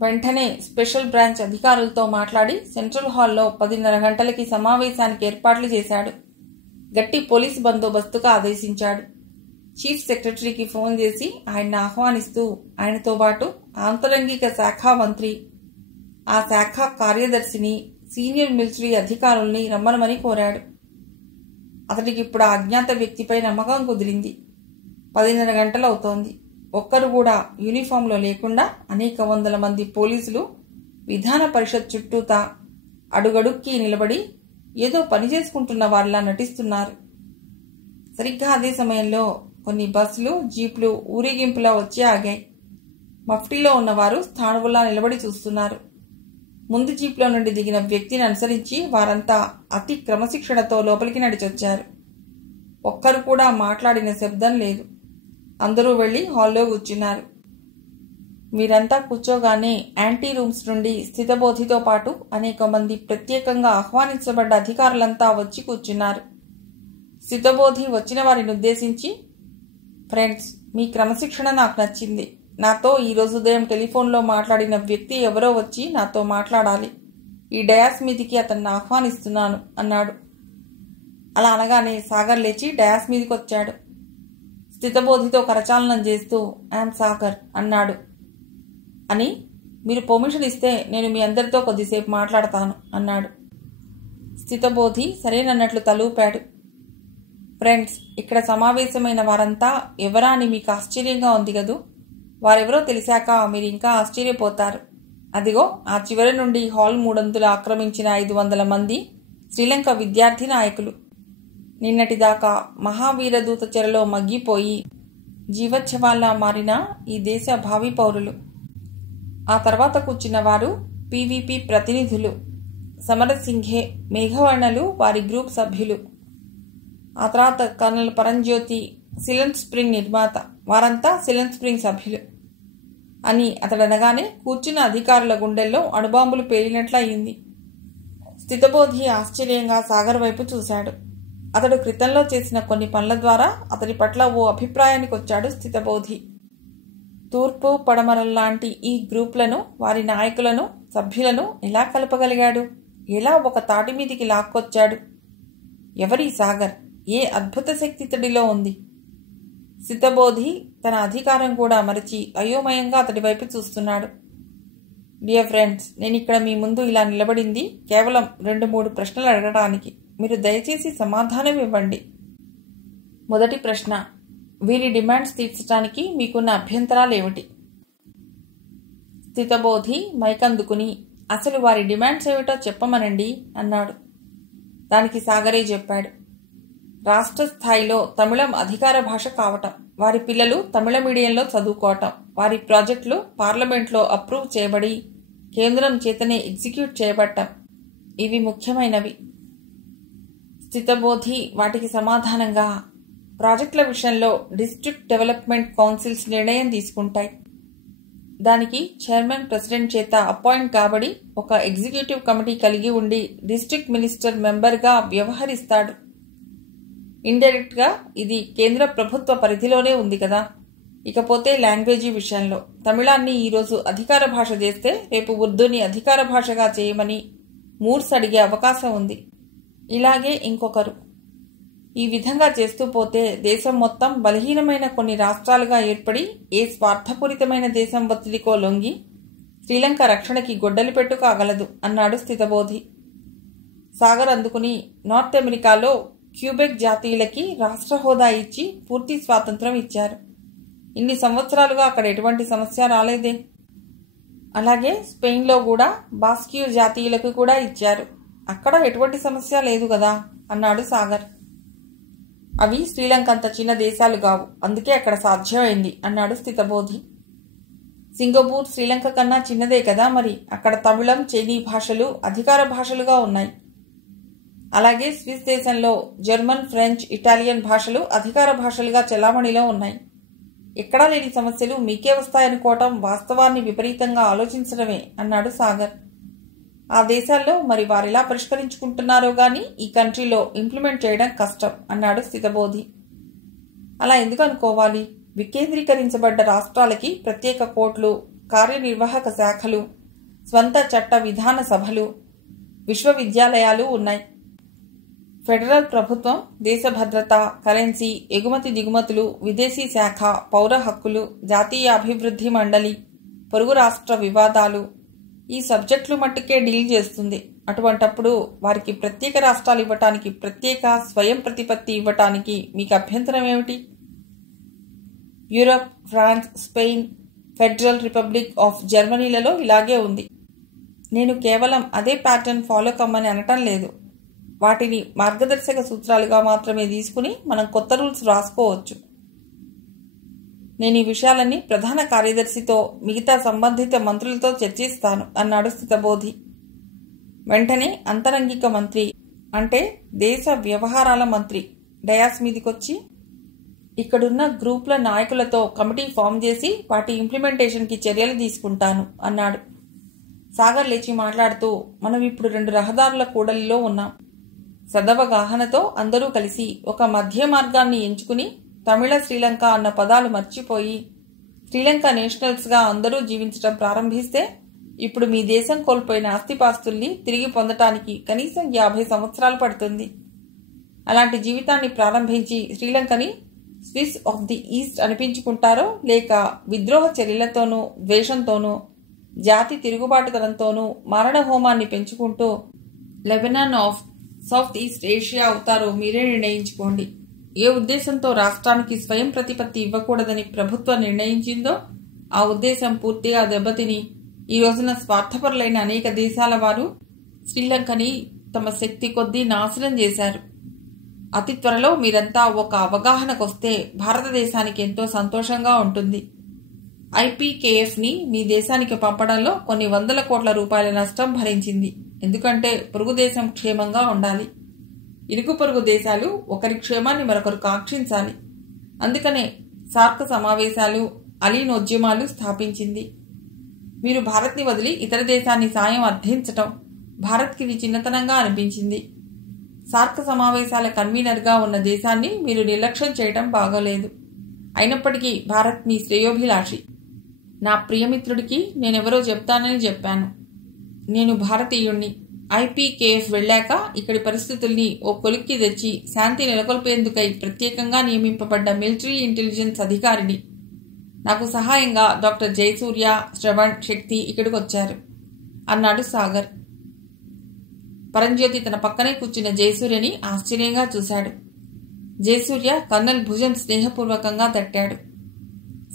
వెంటనే స్పెషల్ బ్రాంచ్ అధికారులతో మాట్లాడి సెంట్రల్ హాల్లో 10:30 గంటలకి సమావేశానికి ఏర్పాట్లు చేశాడు. గట్టి పోలీసు బందోబస్తుగా ఆదేశించాడు. చీఫ్ సెక్రటరీకి ఫోన్ చేసి ఆయన్ని ఆహ్వానిస్తూ ఆయనతో పాటు ఆంతరంగిక శాఖ మంత్రి, ఆ శాఖ కార్యదర్శిని, సీనియర్ మిలిటరీ అధికారుల్ని రమ్మనమని కోరాడు. అతడికి ఇప్పుడు ఆ అజ్ఞాత వ్యక్తిపై నమ్మకం కుదిరింది. 10:30 గంటలవుతోంది. ఒక్కరు కూడా యూనిఫామ్లో లేకుండా అనేక వందల మంది పోలీసులు విధాన పరిషత్ చుట్టూతా అడుగడుక్కి నిలబడి ఏదో పని చేసుకుంటున్న వారిలా నటిస్తున్నారు. సరిగ్గా అదే సమయంలో కొన్ని బస్సులు, జీప్లు ఊరేగింపులా వచ్చి ఆగాయి. మఫ్టీలో ఉన్నవారు స్థాణువులా నిలబడి చూస్తున్నారు. ముందు జీప్లో నుండి దిగిన వ్యక్తిని అనుసరించి వారంతా అతి క్రమశిక్షణతో లోపలికి నడిచొచ్చారు. ఒక్కరు కూడా మాట్లాడిన శబ్దం లేదు. అందరూ వెళ్లి హాల్లో కూర్చున్నారు. వీరంతా కూర్చోగానే యాంటీ రూమ్స్ నుండి స్థితబోధితో పాటు అనేక మంది ప్రత్యేకంగా ఆహ్వానించబడ్డ అధికారులంతా వచ్చి కూర్చున్నారు. స్థితబోధి వచ్చిన వారిని ఉద్దేశించి, ఫ్రెండ్స్, మీ క్రమశిక్షణ నాకు నచ్చింది. నాతో ఈరోజు ఉదయం టెలిఫోన్లో మాట్లాడిన వ్యక్తి ఎవరో వచ్చి నాతో మాట్లాడాలి. ఈ డయాస్ మీదికి అతన్ని ఆహ్వానిస్తున్నాను అన్నాడు. అలా అనగానే సాగర్ లేచి డయాస్ మీదికి వచ్చాడు. స్థితబోధితో కరచాలనం చేస్తూ ఐఎమ్ సాగర్ అన్నాడు. అని మీరు పర్మిషన్ ఇస్తే నేను మీ అందరితో కొద్దిసేపు మాట్లాడతాను అన్నాడు. స్థితబోధి సరేనన్నట్లు తలూపాడు. ఫ్రెండ్స్, ఇక్కడ సమావేశమైన వారంతా ఎవరా అని మీకు ఆశ్చర్యంగా ఉంది కదూ. వారెవరో తెలిసాక మీరు ఇంకా ఆశ్చర్యపోతారు. అదిగో ఆ చివరి నుండి హాల్ 300 ఆక్రమించిన 500 మంది శ్రీలంక విద్యార్థి నాయకులు. నిన్నటిదాకా మహావీరదూత చెరలో మగ్గిపోయి జీవోత్సవాల్లా మారిన ఈ దేశ భావి పౌరులు. ఆ తర్వాత కూర్చున్న వారు పీవీపీ ప్రతినిధులు, సమరసింఘే, మేఘవర్ణలు వారి గ్రూప్ సభ్యులు. ఆ తర్వాత కర్నల్ పరంజ్యోతి, సిలన్ స్ప్రింగ్ నిర్మాత, వారంతా సిలన్ స్ప్రింగ్ సభ్యులు అని అతడనగానే కూర్చున్న అధికారుల గుండెల్లో అణుబాంబులు పేలినట్లయింది. స్థితబోధి ఆశ్చర్యంగా సాగర్ వైపు చూశాడు. అతడు క్రితంలో చేసిన కొన్ని పనుల ద్వారా అతడి పట్ల ఓ అభిప్రాయానికి వచ్చాడు స్థితబోధి. తూర్పు పడమరల్లాంటి ఈ గ్రూప్లను, వారి నాయకులను, సభ్యులను ఎలా కలపగలిగాడు? ఎలా ఒక తాటి మీదికి లాక్కొచ్చాడు? ఎవరి సాగర్? ఏ అద్భుత శక్తి ఇతడిలో ఉంది? స్థితబోధి తన అధికారం కూడా మరచి అయోమయంగా అతడి వైపు చూస్తున్నాడు. డియర్ ఫ్రెండ్స్, నేను ఇక్కడ మీ ముందు ఇలా నిలబడింది కేవలం 2-3 ప్రశ్నలు అడగడానికి. మీరు దయచేసి సమాధానం ఇవ్వండి. మొదటి ప్రశ్న, వీరి డిమాండ్స్ తీర్చడానికి మీకున్న అభ్యంతరాలు ఏమిటి? స్థితబోధి మైకందుకుని అసలు వారి డిమాండ్స్ ఏమిటో చెప్పమనండి అన్నాడు. దానికి సాగరే చెప్పాడు. రాష్ట్ర స్థాయిలో తమిళం అధికార భాష కావటం, వారి పిల్లలు తమిళ మీడియంలో చదువుకోవటం, వారి ప్రాజెక్టులు పార్లమెంట్లో అప్రూవ్ చేయబడి కేంద్రం చేతనే ఎగ్జిక్యూట్ చేయబడటం, ఇవి ముఖ్యమైనవి. స్థితబోధి వాటికి సమాధానంగా, ప్రాజెక్టుల విషయంలో డిస్ట్రిక్ట్ డెవలప్మెంట్ కౌన్సిల్స్ నిర్ణయం తీసుకుంటాయి. దానికి చైర్మన్ ప్రెసిడెంట్ చేత అపాయింట్ కాబడి ఒక ఎగ్జిక్యూటివ్ కమిటీ కలిగి ఉండి డిస్ట్రిక్ట్ మినిస్టర్ మెంబర్గా వ్యవహరిస్తాడు. ఇండైరెక్ట్గా ఇది కేంద్ర ప్రభుత్వ పరిధిలోనే ఉంది కదా. ఇకపోతే లాంగ్వేజీ విషయంలో తమిళాన్ని ఈరోజు అధికార భాష చేస్తే రేపు ఉర్దూని అధికార భాషగా చేయమని మూడ్స్ అడిగే అవకాశం ఉంది. ఇలాగే ఇంకొకరు. ఈ విధంగా చేస్తూ పోతే దేశం మొత్తం బలహీనమైన కొన్ని రాష్ట్రాలుగా ఏర్పడి ఏ స్వార్థపూరితమైన దేశం ఒత్తిడికో లొంగి శ్రీలంక రక్షణకి గొడ్డలి పెట్టు కాగలదు అన్నాడు స్థితబోధి. సాగర్ అందుకుని, నార్త్ అమెరికాలో క్యూబెక్ జాతీయులకి రాష్ట్ర హోదా ఇచ్చి పూర్తి స్వాతంత్రం ఇచ్చారు. ఇన్ని సంవత్సరాలుగా అక్కడ ఎటువంటి సమస్య రాలేదే. అలాగే స్పెయిన్లో కూడా బాస్కియో జాతీయులకు కూడా ఇచ్చారు. అక్కడ ఎటువంటి సమస్య లేదు కదా అన్నాడు సాగర్. అవి శ్రీలంక అంత చిన్న దేశాలు కావు, అందుకే అక్కడ సాధ్యమైంది అన్నాడు స్థితబోధి. సింగపూర్ శ్రీలంక కన్నా చిన్నదే కదా, మరి అక్కడ తమిళం, చైనీ భాషలు అధికార భాషలుగా ఉన్నాయి. అలాగే స్విస్ దేశంలో జర్మన్, ఫ్రెంచ్, ఇటాలియన్ భాషలు అధికార భాషలుగా చెలామణిలో ఉన్నాయి. ఎక్కడా లేని సమస్యలు మీకే వస్తాయనుకోవటం వాస్తవాన్ని విపరీతంగా ఆలోచించడమే అన్నాడు సాగర్. ఆ దేశాల్లో మరి వారెలా పరిష్కరించుకుంటున్నారో గాని ఈ కంట్రీలో ఇంప్లిమెంట్ చేయడం కష్టం అన్నాడు స్థితబోధి. అలా ఎందుకు అనుకోవాలి? వికేంద్రీకరించబడ్డ రాష్ట్రాలకి ప్రత్యేక కోర్టులు, కార్యనిర్వాహక శాఖలు, స్వంత చట్ట విధాన సభలు, విశ్వవిద్యాలయాలు ఉన్నాయి. ఫెడరల్ ప్రభుత్వం దేశ భద్రత, కరెన్సీ, ఎగుమతి దిగుమతులు, విదేశీ శాఖ, పౌర హక్కులు, జాతీయ అభివృద్ధి మండలి, పొరుగు రాష్ట్ర వివాదాలు, ఈ సబ్జెక్టులు మట్టుకే డీల్ చేస్తుంది. అటువంటప్పుడు వారికి ప్రత్యేక రాష్ట్రాలు ఇవ్వటానికి, ప్రత్యేక స్వయం ప్రతిపత్తి ఇవ్వటానికి మీకు అభ్యంతరం ఏమిటి? Europe, France, Spain, federal republic of జర్మనీలలో ఇలాగే ఉంది. నేను కేవలం అదే ప్యాటర్న్ ఫాలో కమ్మని అనటం లేదు. వాటిని మార్గదర్శక సూత్రాలుగా మాత్రమే తీసుకుని మనం కొత్త రూల్స్ రాసుకోవచ్చు. నేను ఈ విషయాలన్నీ ప్రధాన కార్యదర్శితో, మిగతా సంబంధిత మంత్రులతో చర్చిస్తాను అన్నాడు స్థితబోధి. వెంటనే అంతరంగిక మంత్రి, అంటే దేశ వ్యవహారాల మంత్రి డయాస్ మీదికొచ్చి, ఇక్కడున్న గ్రూప్ల నాయకులతో కమిటీ ఫామ్ చేసి వాటి ఇంప్లిమెంటేషన్కి చర్యలు తీసుకుంటాను అన్నాడు. సాగర్ లేచి మాట్లాడుతూ, మనం ఇప్పుడు 2 రహదారుల కూడలిలో ఉన్నాం. సదవగాహనతో అందరూ కలిసి ఒక మధ్య మార్గాన్ని ఎంచుకుని తమిళ శ్రీలంక అన్న పదాలు మర్చిపోయి శ్రీలంక నేషనల్స్గా అందరూ జీవించడం ప్రారంభిస్తే ఇప్పుడు మీ దేశం కోల్పోయిన ఆస్తిపాస్తుల్ని తిరిగి పొందటానికి కనీసం 50 సంవత్సరాలు పడుతుంది. అలాంటి జీవితాన్ని ప్రారంభించి శ్రీలంకని స్విస్ ఆఫ్ ది ఈస్ట్ అనిపించుకుంటారో, లేక విద్రోహ చర్యలతోనూ ద్వేషంతోనూ జాతి తిరుగుబాటుతనంతోనూ మారణ హోమాన్ని పెంచుకుంటూ Lebanon of south east Asia అవుతారో మీరే నిర్ణయించుకోండి. ఏ ఉద్దేశంతో రాష్ట్రానికి స్వయం ప్రతిపత్తి ఇవ్వకూడదని ప్రభుత్వం నిర్ణయించిందో ఆ ఉద్దేశం పూర్తిగా దెబ్బతిని ఈ రోజున స్వార్థపరులైన అనేక దేశాల వారు శ్రీలంకని తమ శక్తి కొద్దీ నాశనం చేశారు. అతి త్వరలో మీరంతా ఒక అవగాహనకొస్తే భారతదేశానికి ఎంతో సంతోషంగా ఉంటుంది. ఐపీకేఎఫ్ని మీ దేశానికి పంపడంలో కొన్ని వందల కోట్ల రూపాయల నష్టం భరించింది. ఎందుకంటే పొరుగు దేశం క్షేమంగా ఉండాలి. ఇరుగు పొరుగు దేశాలు ఒకరి క్షేమాన్ని మరొకరు కాంక్షించాలి. అందుకనే సార్క్ సమావేశాలు, అలీనోద్యమాలు స్థాపించింది. మీరు భారత్ని వదిలి ఇతర దేశాన్ని సాయం అర్థించటం భారత్కి ఇది చిన్నతనంగా అనిపించింది. సార్క్ సమావేశాల కన్వీనర్గా ఉన్న దేశాన్ని మీరు నిర్లక్ష్యం చేయటం బాగోలేదు. అయినప్పటికీ భారత్ మీ శ్రేయోభిలాషి. నా ప్రియమిత్రుడికి నేనెవరో చెప్తానని చెప్పాను. నేను భారతీయుణ్ణి. ఐపీకేఎఫ్ వెళ్ళాక ఇక్కడి పరిస్థితుల్ని ఓ కొలిక్కి తెచ్చి శాంతి నెలకొల్పేందుకై ప్రత్యేకంగా నియమింపబడ్డ మిలిటరీ ఇంటెలిజెన్స్ అధికారిని. నాకు సహాయంగా డాక్టర్ జయసూర్య, శ్రవణ్, శక్తి ఇక్కడికొచ్చారు అన్నాడు సాగర్. పరంజ్యోతి తన పక్కనే కూర్చున్న జయసూర్యని ఆశ్చర్యంగా చూశాడు. జయసూర్య కర్నల్ భుజన్ స్నేహపూర్వకంగా తట్టాడు.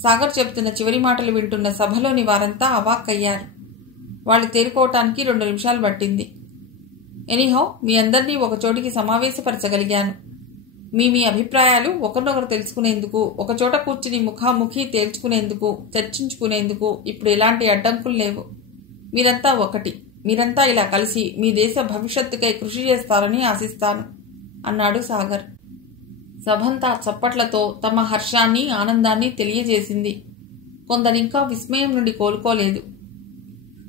సాగర్ చెబుతున్న చివరి మాటలు వింటున్న సభలోని వారంతా అవాక్కయ్యారు. వాళ్ళు తేరుకోవటానికి 2 నిమిషాలు పట్టింది. ఎనీహౌ మీ అందరినీ ఒకచోటికి సమావేశపరచగలిగాను. మీ అభిప్రాయాలు ఒకరినొకరు తెలుసుకునేందుకు, ఒకచోట కూర్చుని ముఖాముఖి తేల్చుకునేందుకు, చర్చించుకునేందుకు ఇప్పుడు ఎలాంటి అడ్డంకులు లేవు. మీరంతా ఒకటి. మీరంతా ఇలా కలిసి మీ దేశ భవిష్యత్తుకై కృషి చేస్తారని ఆశిస్తాను అన్నాడు సాగర్. సభంతా చప్పట్లతో తమ హర్షాన్ని, ఆనందాన్ని తెలియజేసింది. కొందరింకా విస్మయం నుండి కోలుకోలేదు.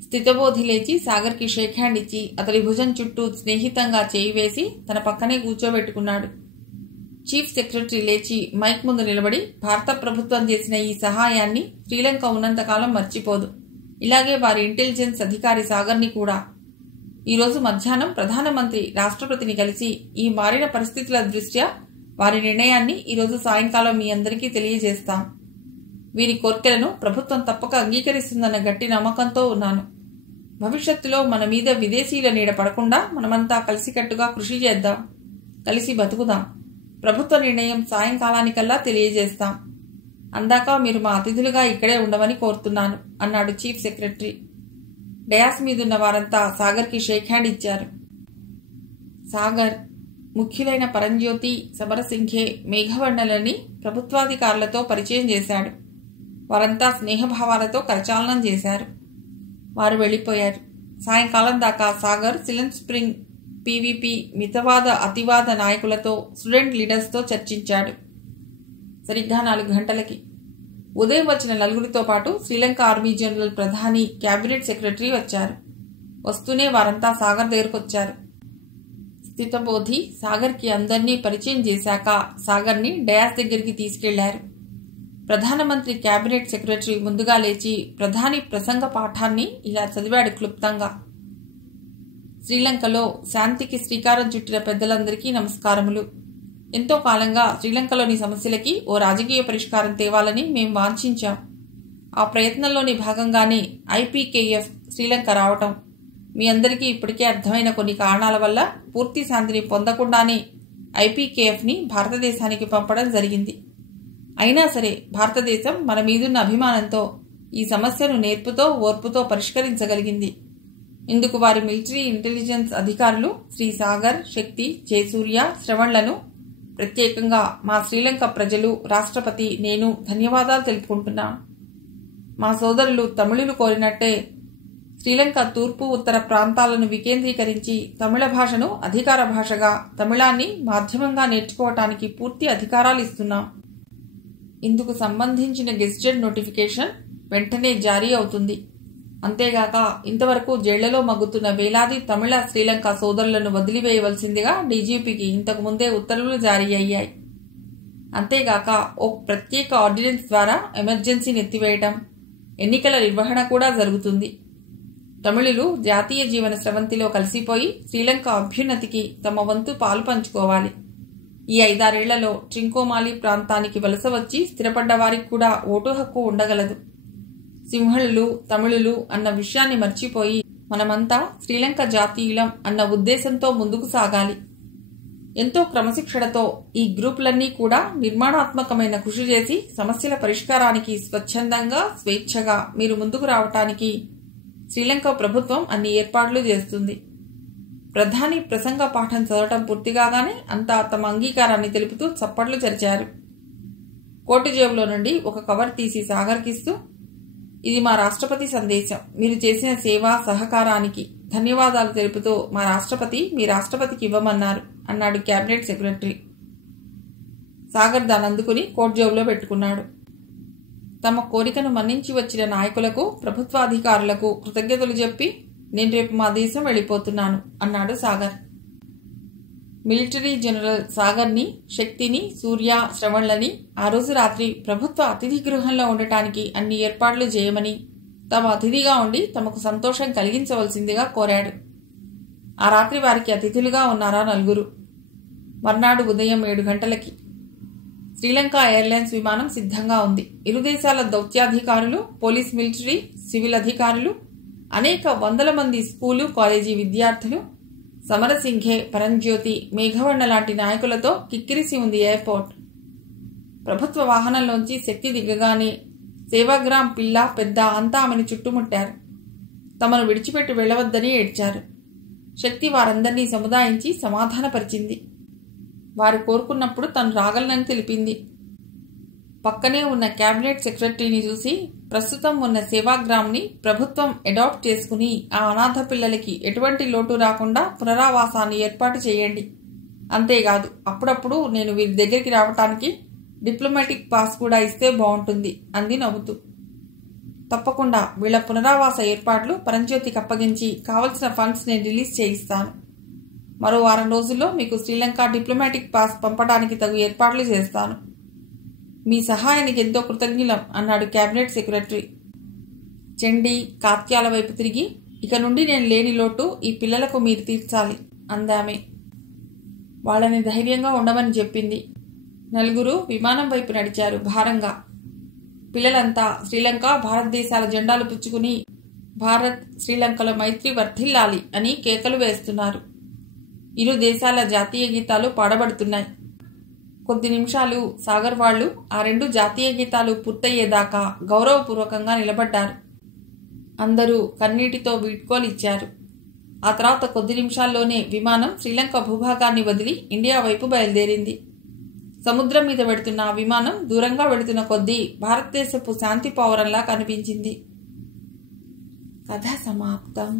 స్థితబోధి లేచి సాగర్కి షేక్ హ్యాండ్ ఇచ్చి అతడి భుజం చుట్టూ స్నేహితంగా చేయి వేసి తన పక్కనే కూర్చోబెట్టుకున్నాడు. చీఫ్ సెక్రటరీ లేచి మైక్ ముందు నిలబడి భారత ప్రభుత్వం చేసిన ఈ సహాయాన్ని శ్రీలంక ఉన్నంతకాలం మర్చిపోదు. ఇలాగే వారి ఇంటెలిజెన్స్ అధికారి సాగర్ని కూడా. ఈరోజు మధ్యాహ్నం ప్రధానమంత్రి రాష్ట్రపతిని కలిసి ఈ మారిన పరిస్థితుల దృష్ట్యా వారి నిర్ణయాన్ని ఈరోజు సాయంకాలం మీ అందరికీ తెలియజేస్తాం. వీరి కోర్కెలను ప్రభుత్వం తప్పక అంగీకరిస్తుందన్న గట్టి నమ్మకంతో ఉన్నాను. భవిష్యత్తులో మన మీద విదేశీయుల నీడ పడకుండా మనమంతా కలిసికట్టుగా కృషి చేద్దాం. కలిసి బతుకుదాం. ప్రభుత్వ నిర్ణయం సాయంకాలానికల్లా తెలియజేస్తాం. అందాక మీరు మా అతిథులుగా ఇక్కడే ఉండమని కోరుతున్నాను అన్నాడు చీఫ్ సెక్రటరీ. డయాస్ మీదున్న వారంతా సాగర్కి షేక్ హ్యాండ్ ఇచ్చారు. సాగర్ ముఖ్యులైన పరంజ్యోతి, సమరసింఘే, మేఘవర్ణలని ప్రభుత్వాధికారులతో పరిచయం చేశాడు. వారంతా స్నేహభావాలతో కరచాలనం చేశారు. వారు వెళ్ళిపోయారు. సాయంకాలం దాకా సాగర్ సిలన్ స్ప్రింగ్ పీవీపీ మితవాద అతివాద నాయకులతో, స్టూడెంట్ లీడర్స్తో చర్చించాడు. సరిగ్గా 4 గంటలకి ఉదయం వచ్చిన నలుగురితో పాటు శ్రీలంక ఆర్మీ జనరల్ ప్రధాని, క్యాబినెట్ సెక్రటరీ వచ్చారు. వస్తూనే వారంతా సాగర్ దగ్గరకొచ్చారు. స్థితబోధి సాగర్కి అందర్నీ పరిచయం చేశాక సాగర్ని డయాస్ దగ్గరికి తీసుకెళ్లారు. ప్రధానమంత్రి క్యాబినెట్ సెక్రటరీ ముందుగా లేచి ప్రధాని ప్రసంగ పాఠాన్ని ఇలా చదివాడు క్లుప్తంగా. శ్రీలంకలో శాంతికి శ్రీకారం చుట్టిన పెద్దలందరికీ నమస్కారములు. ఎంతో కాలంగా శ్రీలంకలోని సమస్యలకి ఓ రాజకీయ పరిష్కారం తేవాలని మేం వాంఛించాం. ఆ ప్రయత్నంలోని భాగంగానే ఐపీకేఎఫ్ శ్రీలంక రావటం. మీ అందరికీ ఇప్పటికే అర్థమైన కొన్ని కారణాల వల్ల పూర్తి శాంతిని పొందకుండానే ఐపీకేఎఫ్ని భారతదేశానికి పంపడం జరిగింది. అయినా సరే భారతదేశం మన మీదున్న అభిమానంతో ఈ సమస్యను నేర్పుతో, ఓర్పుతో పరిష్కరించగలిగింది. ఇందుకు వారి మిలిటరీ ఇంటెలిజెన్స్ అధికారులు శ్రీ సాగర్, శక్తి, జయసూర్య, శ్రవణ్లను ప్రత్యేకంగా మా శ్రీలంక ప్రజలు, రాష్ట్రపతి, నేను ధన్యవాదాలు తెలుపుకుంటున్నాం. మా సోదరులు తమిళులు కోరినట్టే శ్రీలంక తూర్పు, ఉత్తర ప్రాంతాలను వికేంద్రీకరించి తమిళ భాషను అధికార భాషగా, తమిళాన్ని మాధ్యమంగా నేర్చుకోవటానికి పూర్తి అధికారాలు ఇస్తున్నాం. ఇందుకు సంబంధించిన గెజిటెడ్ నోటిఫికేషన్ వెంటనే జారీ అవుతుంది. అంతేగాక ఇంతవరకు జైళ్లలో మగ్గుతున్న వేలాది తమిళ శ్రీలంక సోదరులను వదిలివేయవలసిందిగా డీజీపీకి ఇంతకు ముందే ఉత్తర్వులు జారీ అయ్యాయి. అంతేగాక ఓ ప్రత్యేక ఆర్డినెన్స్ ద్వారా ఎమర్జెన్సీని ఎత్తివేయటం, ఎన్నికల నిర్వహణ కూడా జరుగుతుంది. తమిళులు జాతీయ జీవన స్రవంతిలో కలిసిపోయి శ్రీలంక అభ్యున్నతికి తమ వంతు పాలు పంచుకోవాలి. ఈ 5-6 ఏళ్లలో ట్రింకోమాలి ప్రాంతానికి వలస వచ్చి స్థిరపడ్డ వారికి కూడా ఓటు హక్కు ఉండగలదు. సింహళులు తమిళులు అన్న విషయాన్ని మర్చిపోయి మనమంతా శ్రీలంక జాతీయులం అన్న ఉద్దేశంతో ముందుకు సాగాలి. ఎంతో క్రమశిక్షణతో ఈ గ్రూపులన్నీ కూడా నిర్మాణాత్మకమైన కృషి చేసి సమస్యల పరిష్కారానికి స్వచ్ఛందంగా స్వేచ్ఛగా మీరు ముందుకు రావటానికి శ్రీలంక ప్రభుత్వం అన్ని ఏర్పాట్లు చేస్తుంది. ప్రధాని ప్రసంగ పాఠం చదవటం పూర్తి కాగానే అంతా తమ అంగీకారాన్ని తెలుపుతూ చప్పట్లు చరిచారు. కోటు జేబులో నుండి ఒక కవర్ తీసి సాగర్కిస్తూ, ఇది మా రాష్ట్రపతి సందేశం. మీరు చేసిన సేవా సహకారానికి ధన్యవాదాలు తెలుపుతూ మా రాష్ట్రపతి మీ రాష్ట్రపతికి ఇవ్వమన్నారు అన్నాడు కేబినెట్ సెక్రటరీ. సాగర్ దాన్ని అందుకుని కోట్ జేబులో పెట్టుకున్నాడు. తమ కోరికను మన్నించి వచ్చిన నాయకులకు ప్రభుత్వాధికారులకు కృతజ్ఞతలు చెప్పి నేను రేపు మా దేశం వెళ్ళిపోతున్నాను అన్నాడు సాగర్. మిలిటరీ జనరల్ సాగర్ని, శక్తిని, సూర్య, శ్రవణ్లని ఆ రోజు రాత్రి ప్రభుత్వ అతిథి గృహంలో ఉండటానికి అన్ని ఏర్పాట్లు చేయమని, తమ అతిథిగా ఉండి తమకు సంతోషం కలిగించవలసిందిగా కోరాడు. ఆ రాత్రి వారికి అతిథులుగా ఉన్నారా 4. మర్నాడు ఉదయం 7 గంటలకి శ్రీలంక ఎయిర్లైన్స్ విమానం సిద్ధంగా ఉంది. ఇరు దేశాల దౌత్యాధికారులు, పోలీస్, మిలిటరీ, సివిల్ అధికారులు, అనేక వందల మంది స్కూలు కాలేజీ విద్యార్థులు, సమరసింఘే, పరంజ్యోతి, మేఘవర్ణ లాంటి నాయకులతో కిక్కిరిసి ఉంది ఎయిర్పోర్ట్. ప్రభుత్వ వాహనంలోంచి శక్తి దిగగానే సేవాగ్రామ్ పిల్ల పెద్ద అంతా ఆమెను చుట్టుముట్టారు. తమను విడిచిపెట్టి వెళ్లవద్దని ఏడ్చారు. శక్తి వారందరినీ సముదాయించి సమాధానపరిచింది. వారు కోరుకున్నప్పుడు తను రాగలనని తెలిపింది. పక్కనే ఉన్న కేబినెట్ సెక్రటరీని చూసి, ప్రస్తుతం ఉన్న సేవాగ్రామ్ని ప్రభుత్వం అడాప్ట్ చేసుకుని ఆ అనాథ పిల్లలకి ఎటువంటి లోటు రాకుండా పునరావాసాన్ని ఏర్పాటు చేయండి. అంతేకాదు అప్పుడప్పుడు నేను వీరి దగ్గరికి రావటానికి డిప్లొమాటిక్ పాస్ కూడా ఇస్తే బాగుంటుంది అంది నవ్వుతూ. తప్పకుండా వీళ్ల పునరావాస ఏర్పాట్లు పరంజ్యోతికి అప్పగించి కావలసిన ఫండ్స్ నేను రిలీజ్ చేయిస్తాను. మరో 1 వారం రోజుల్లో మీకు శ్రీలంక డిప్లొమాటిక్ పాస్ పంపడానికి తగు ఏర్పాట్లు చేస్తాను. మీ సహాయానికి ఎంతో కృతజ్ఞులం అన్నాడు కేబినెట్ సెక్రటరీ. చెండి, కాత్యాల వైపు తిరిగి, ఇక నుండి నేను లేని లోటు ఈ పిల్లలకు మీరు తీర్చాలి అందామె. వాళ్ళని ధైర్యంగా ఉండమని చెప్పింది. 4 విమానం వైపు నడిచారు భారంగా. పిల్లలంతా శ్రీలంక, భారతదేశాల జెండాలు పుచ్చుకుని భారత్ శ్రీలంకలో మైత్రి వర్ధిల్లాలి అని కేకలు వేస్తున్నారు. ఇరు దేశాల జాతీయ గీతాలు పాడబడుతున్నాయి. కొద్ది నిమిషాలు సాగర్ వాళ్లు ఆ 2 జాతీయ గీతాలు పూర్తయ్యేదాకా గౌరవపూర్వకంగా నిలబడ్డారు. అందరూ కన్నీటితో వీడ్కోలిచ్చారు. ఆ తర్వాత కొద్ది నిమిషాల్లోనే విమానం శ్రీలంక భూభాగాన్ని వదిలి ఇండియా వైపు బయలుదేరింది. సముద్రం మీద వెడుతున్న ఆ విమానం దూరంగా వెడుతున్న కొద్దీ భారతదేశపు శాంతి పౌరంలా కనిపించింది. కథ సమాప్తం.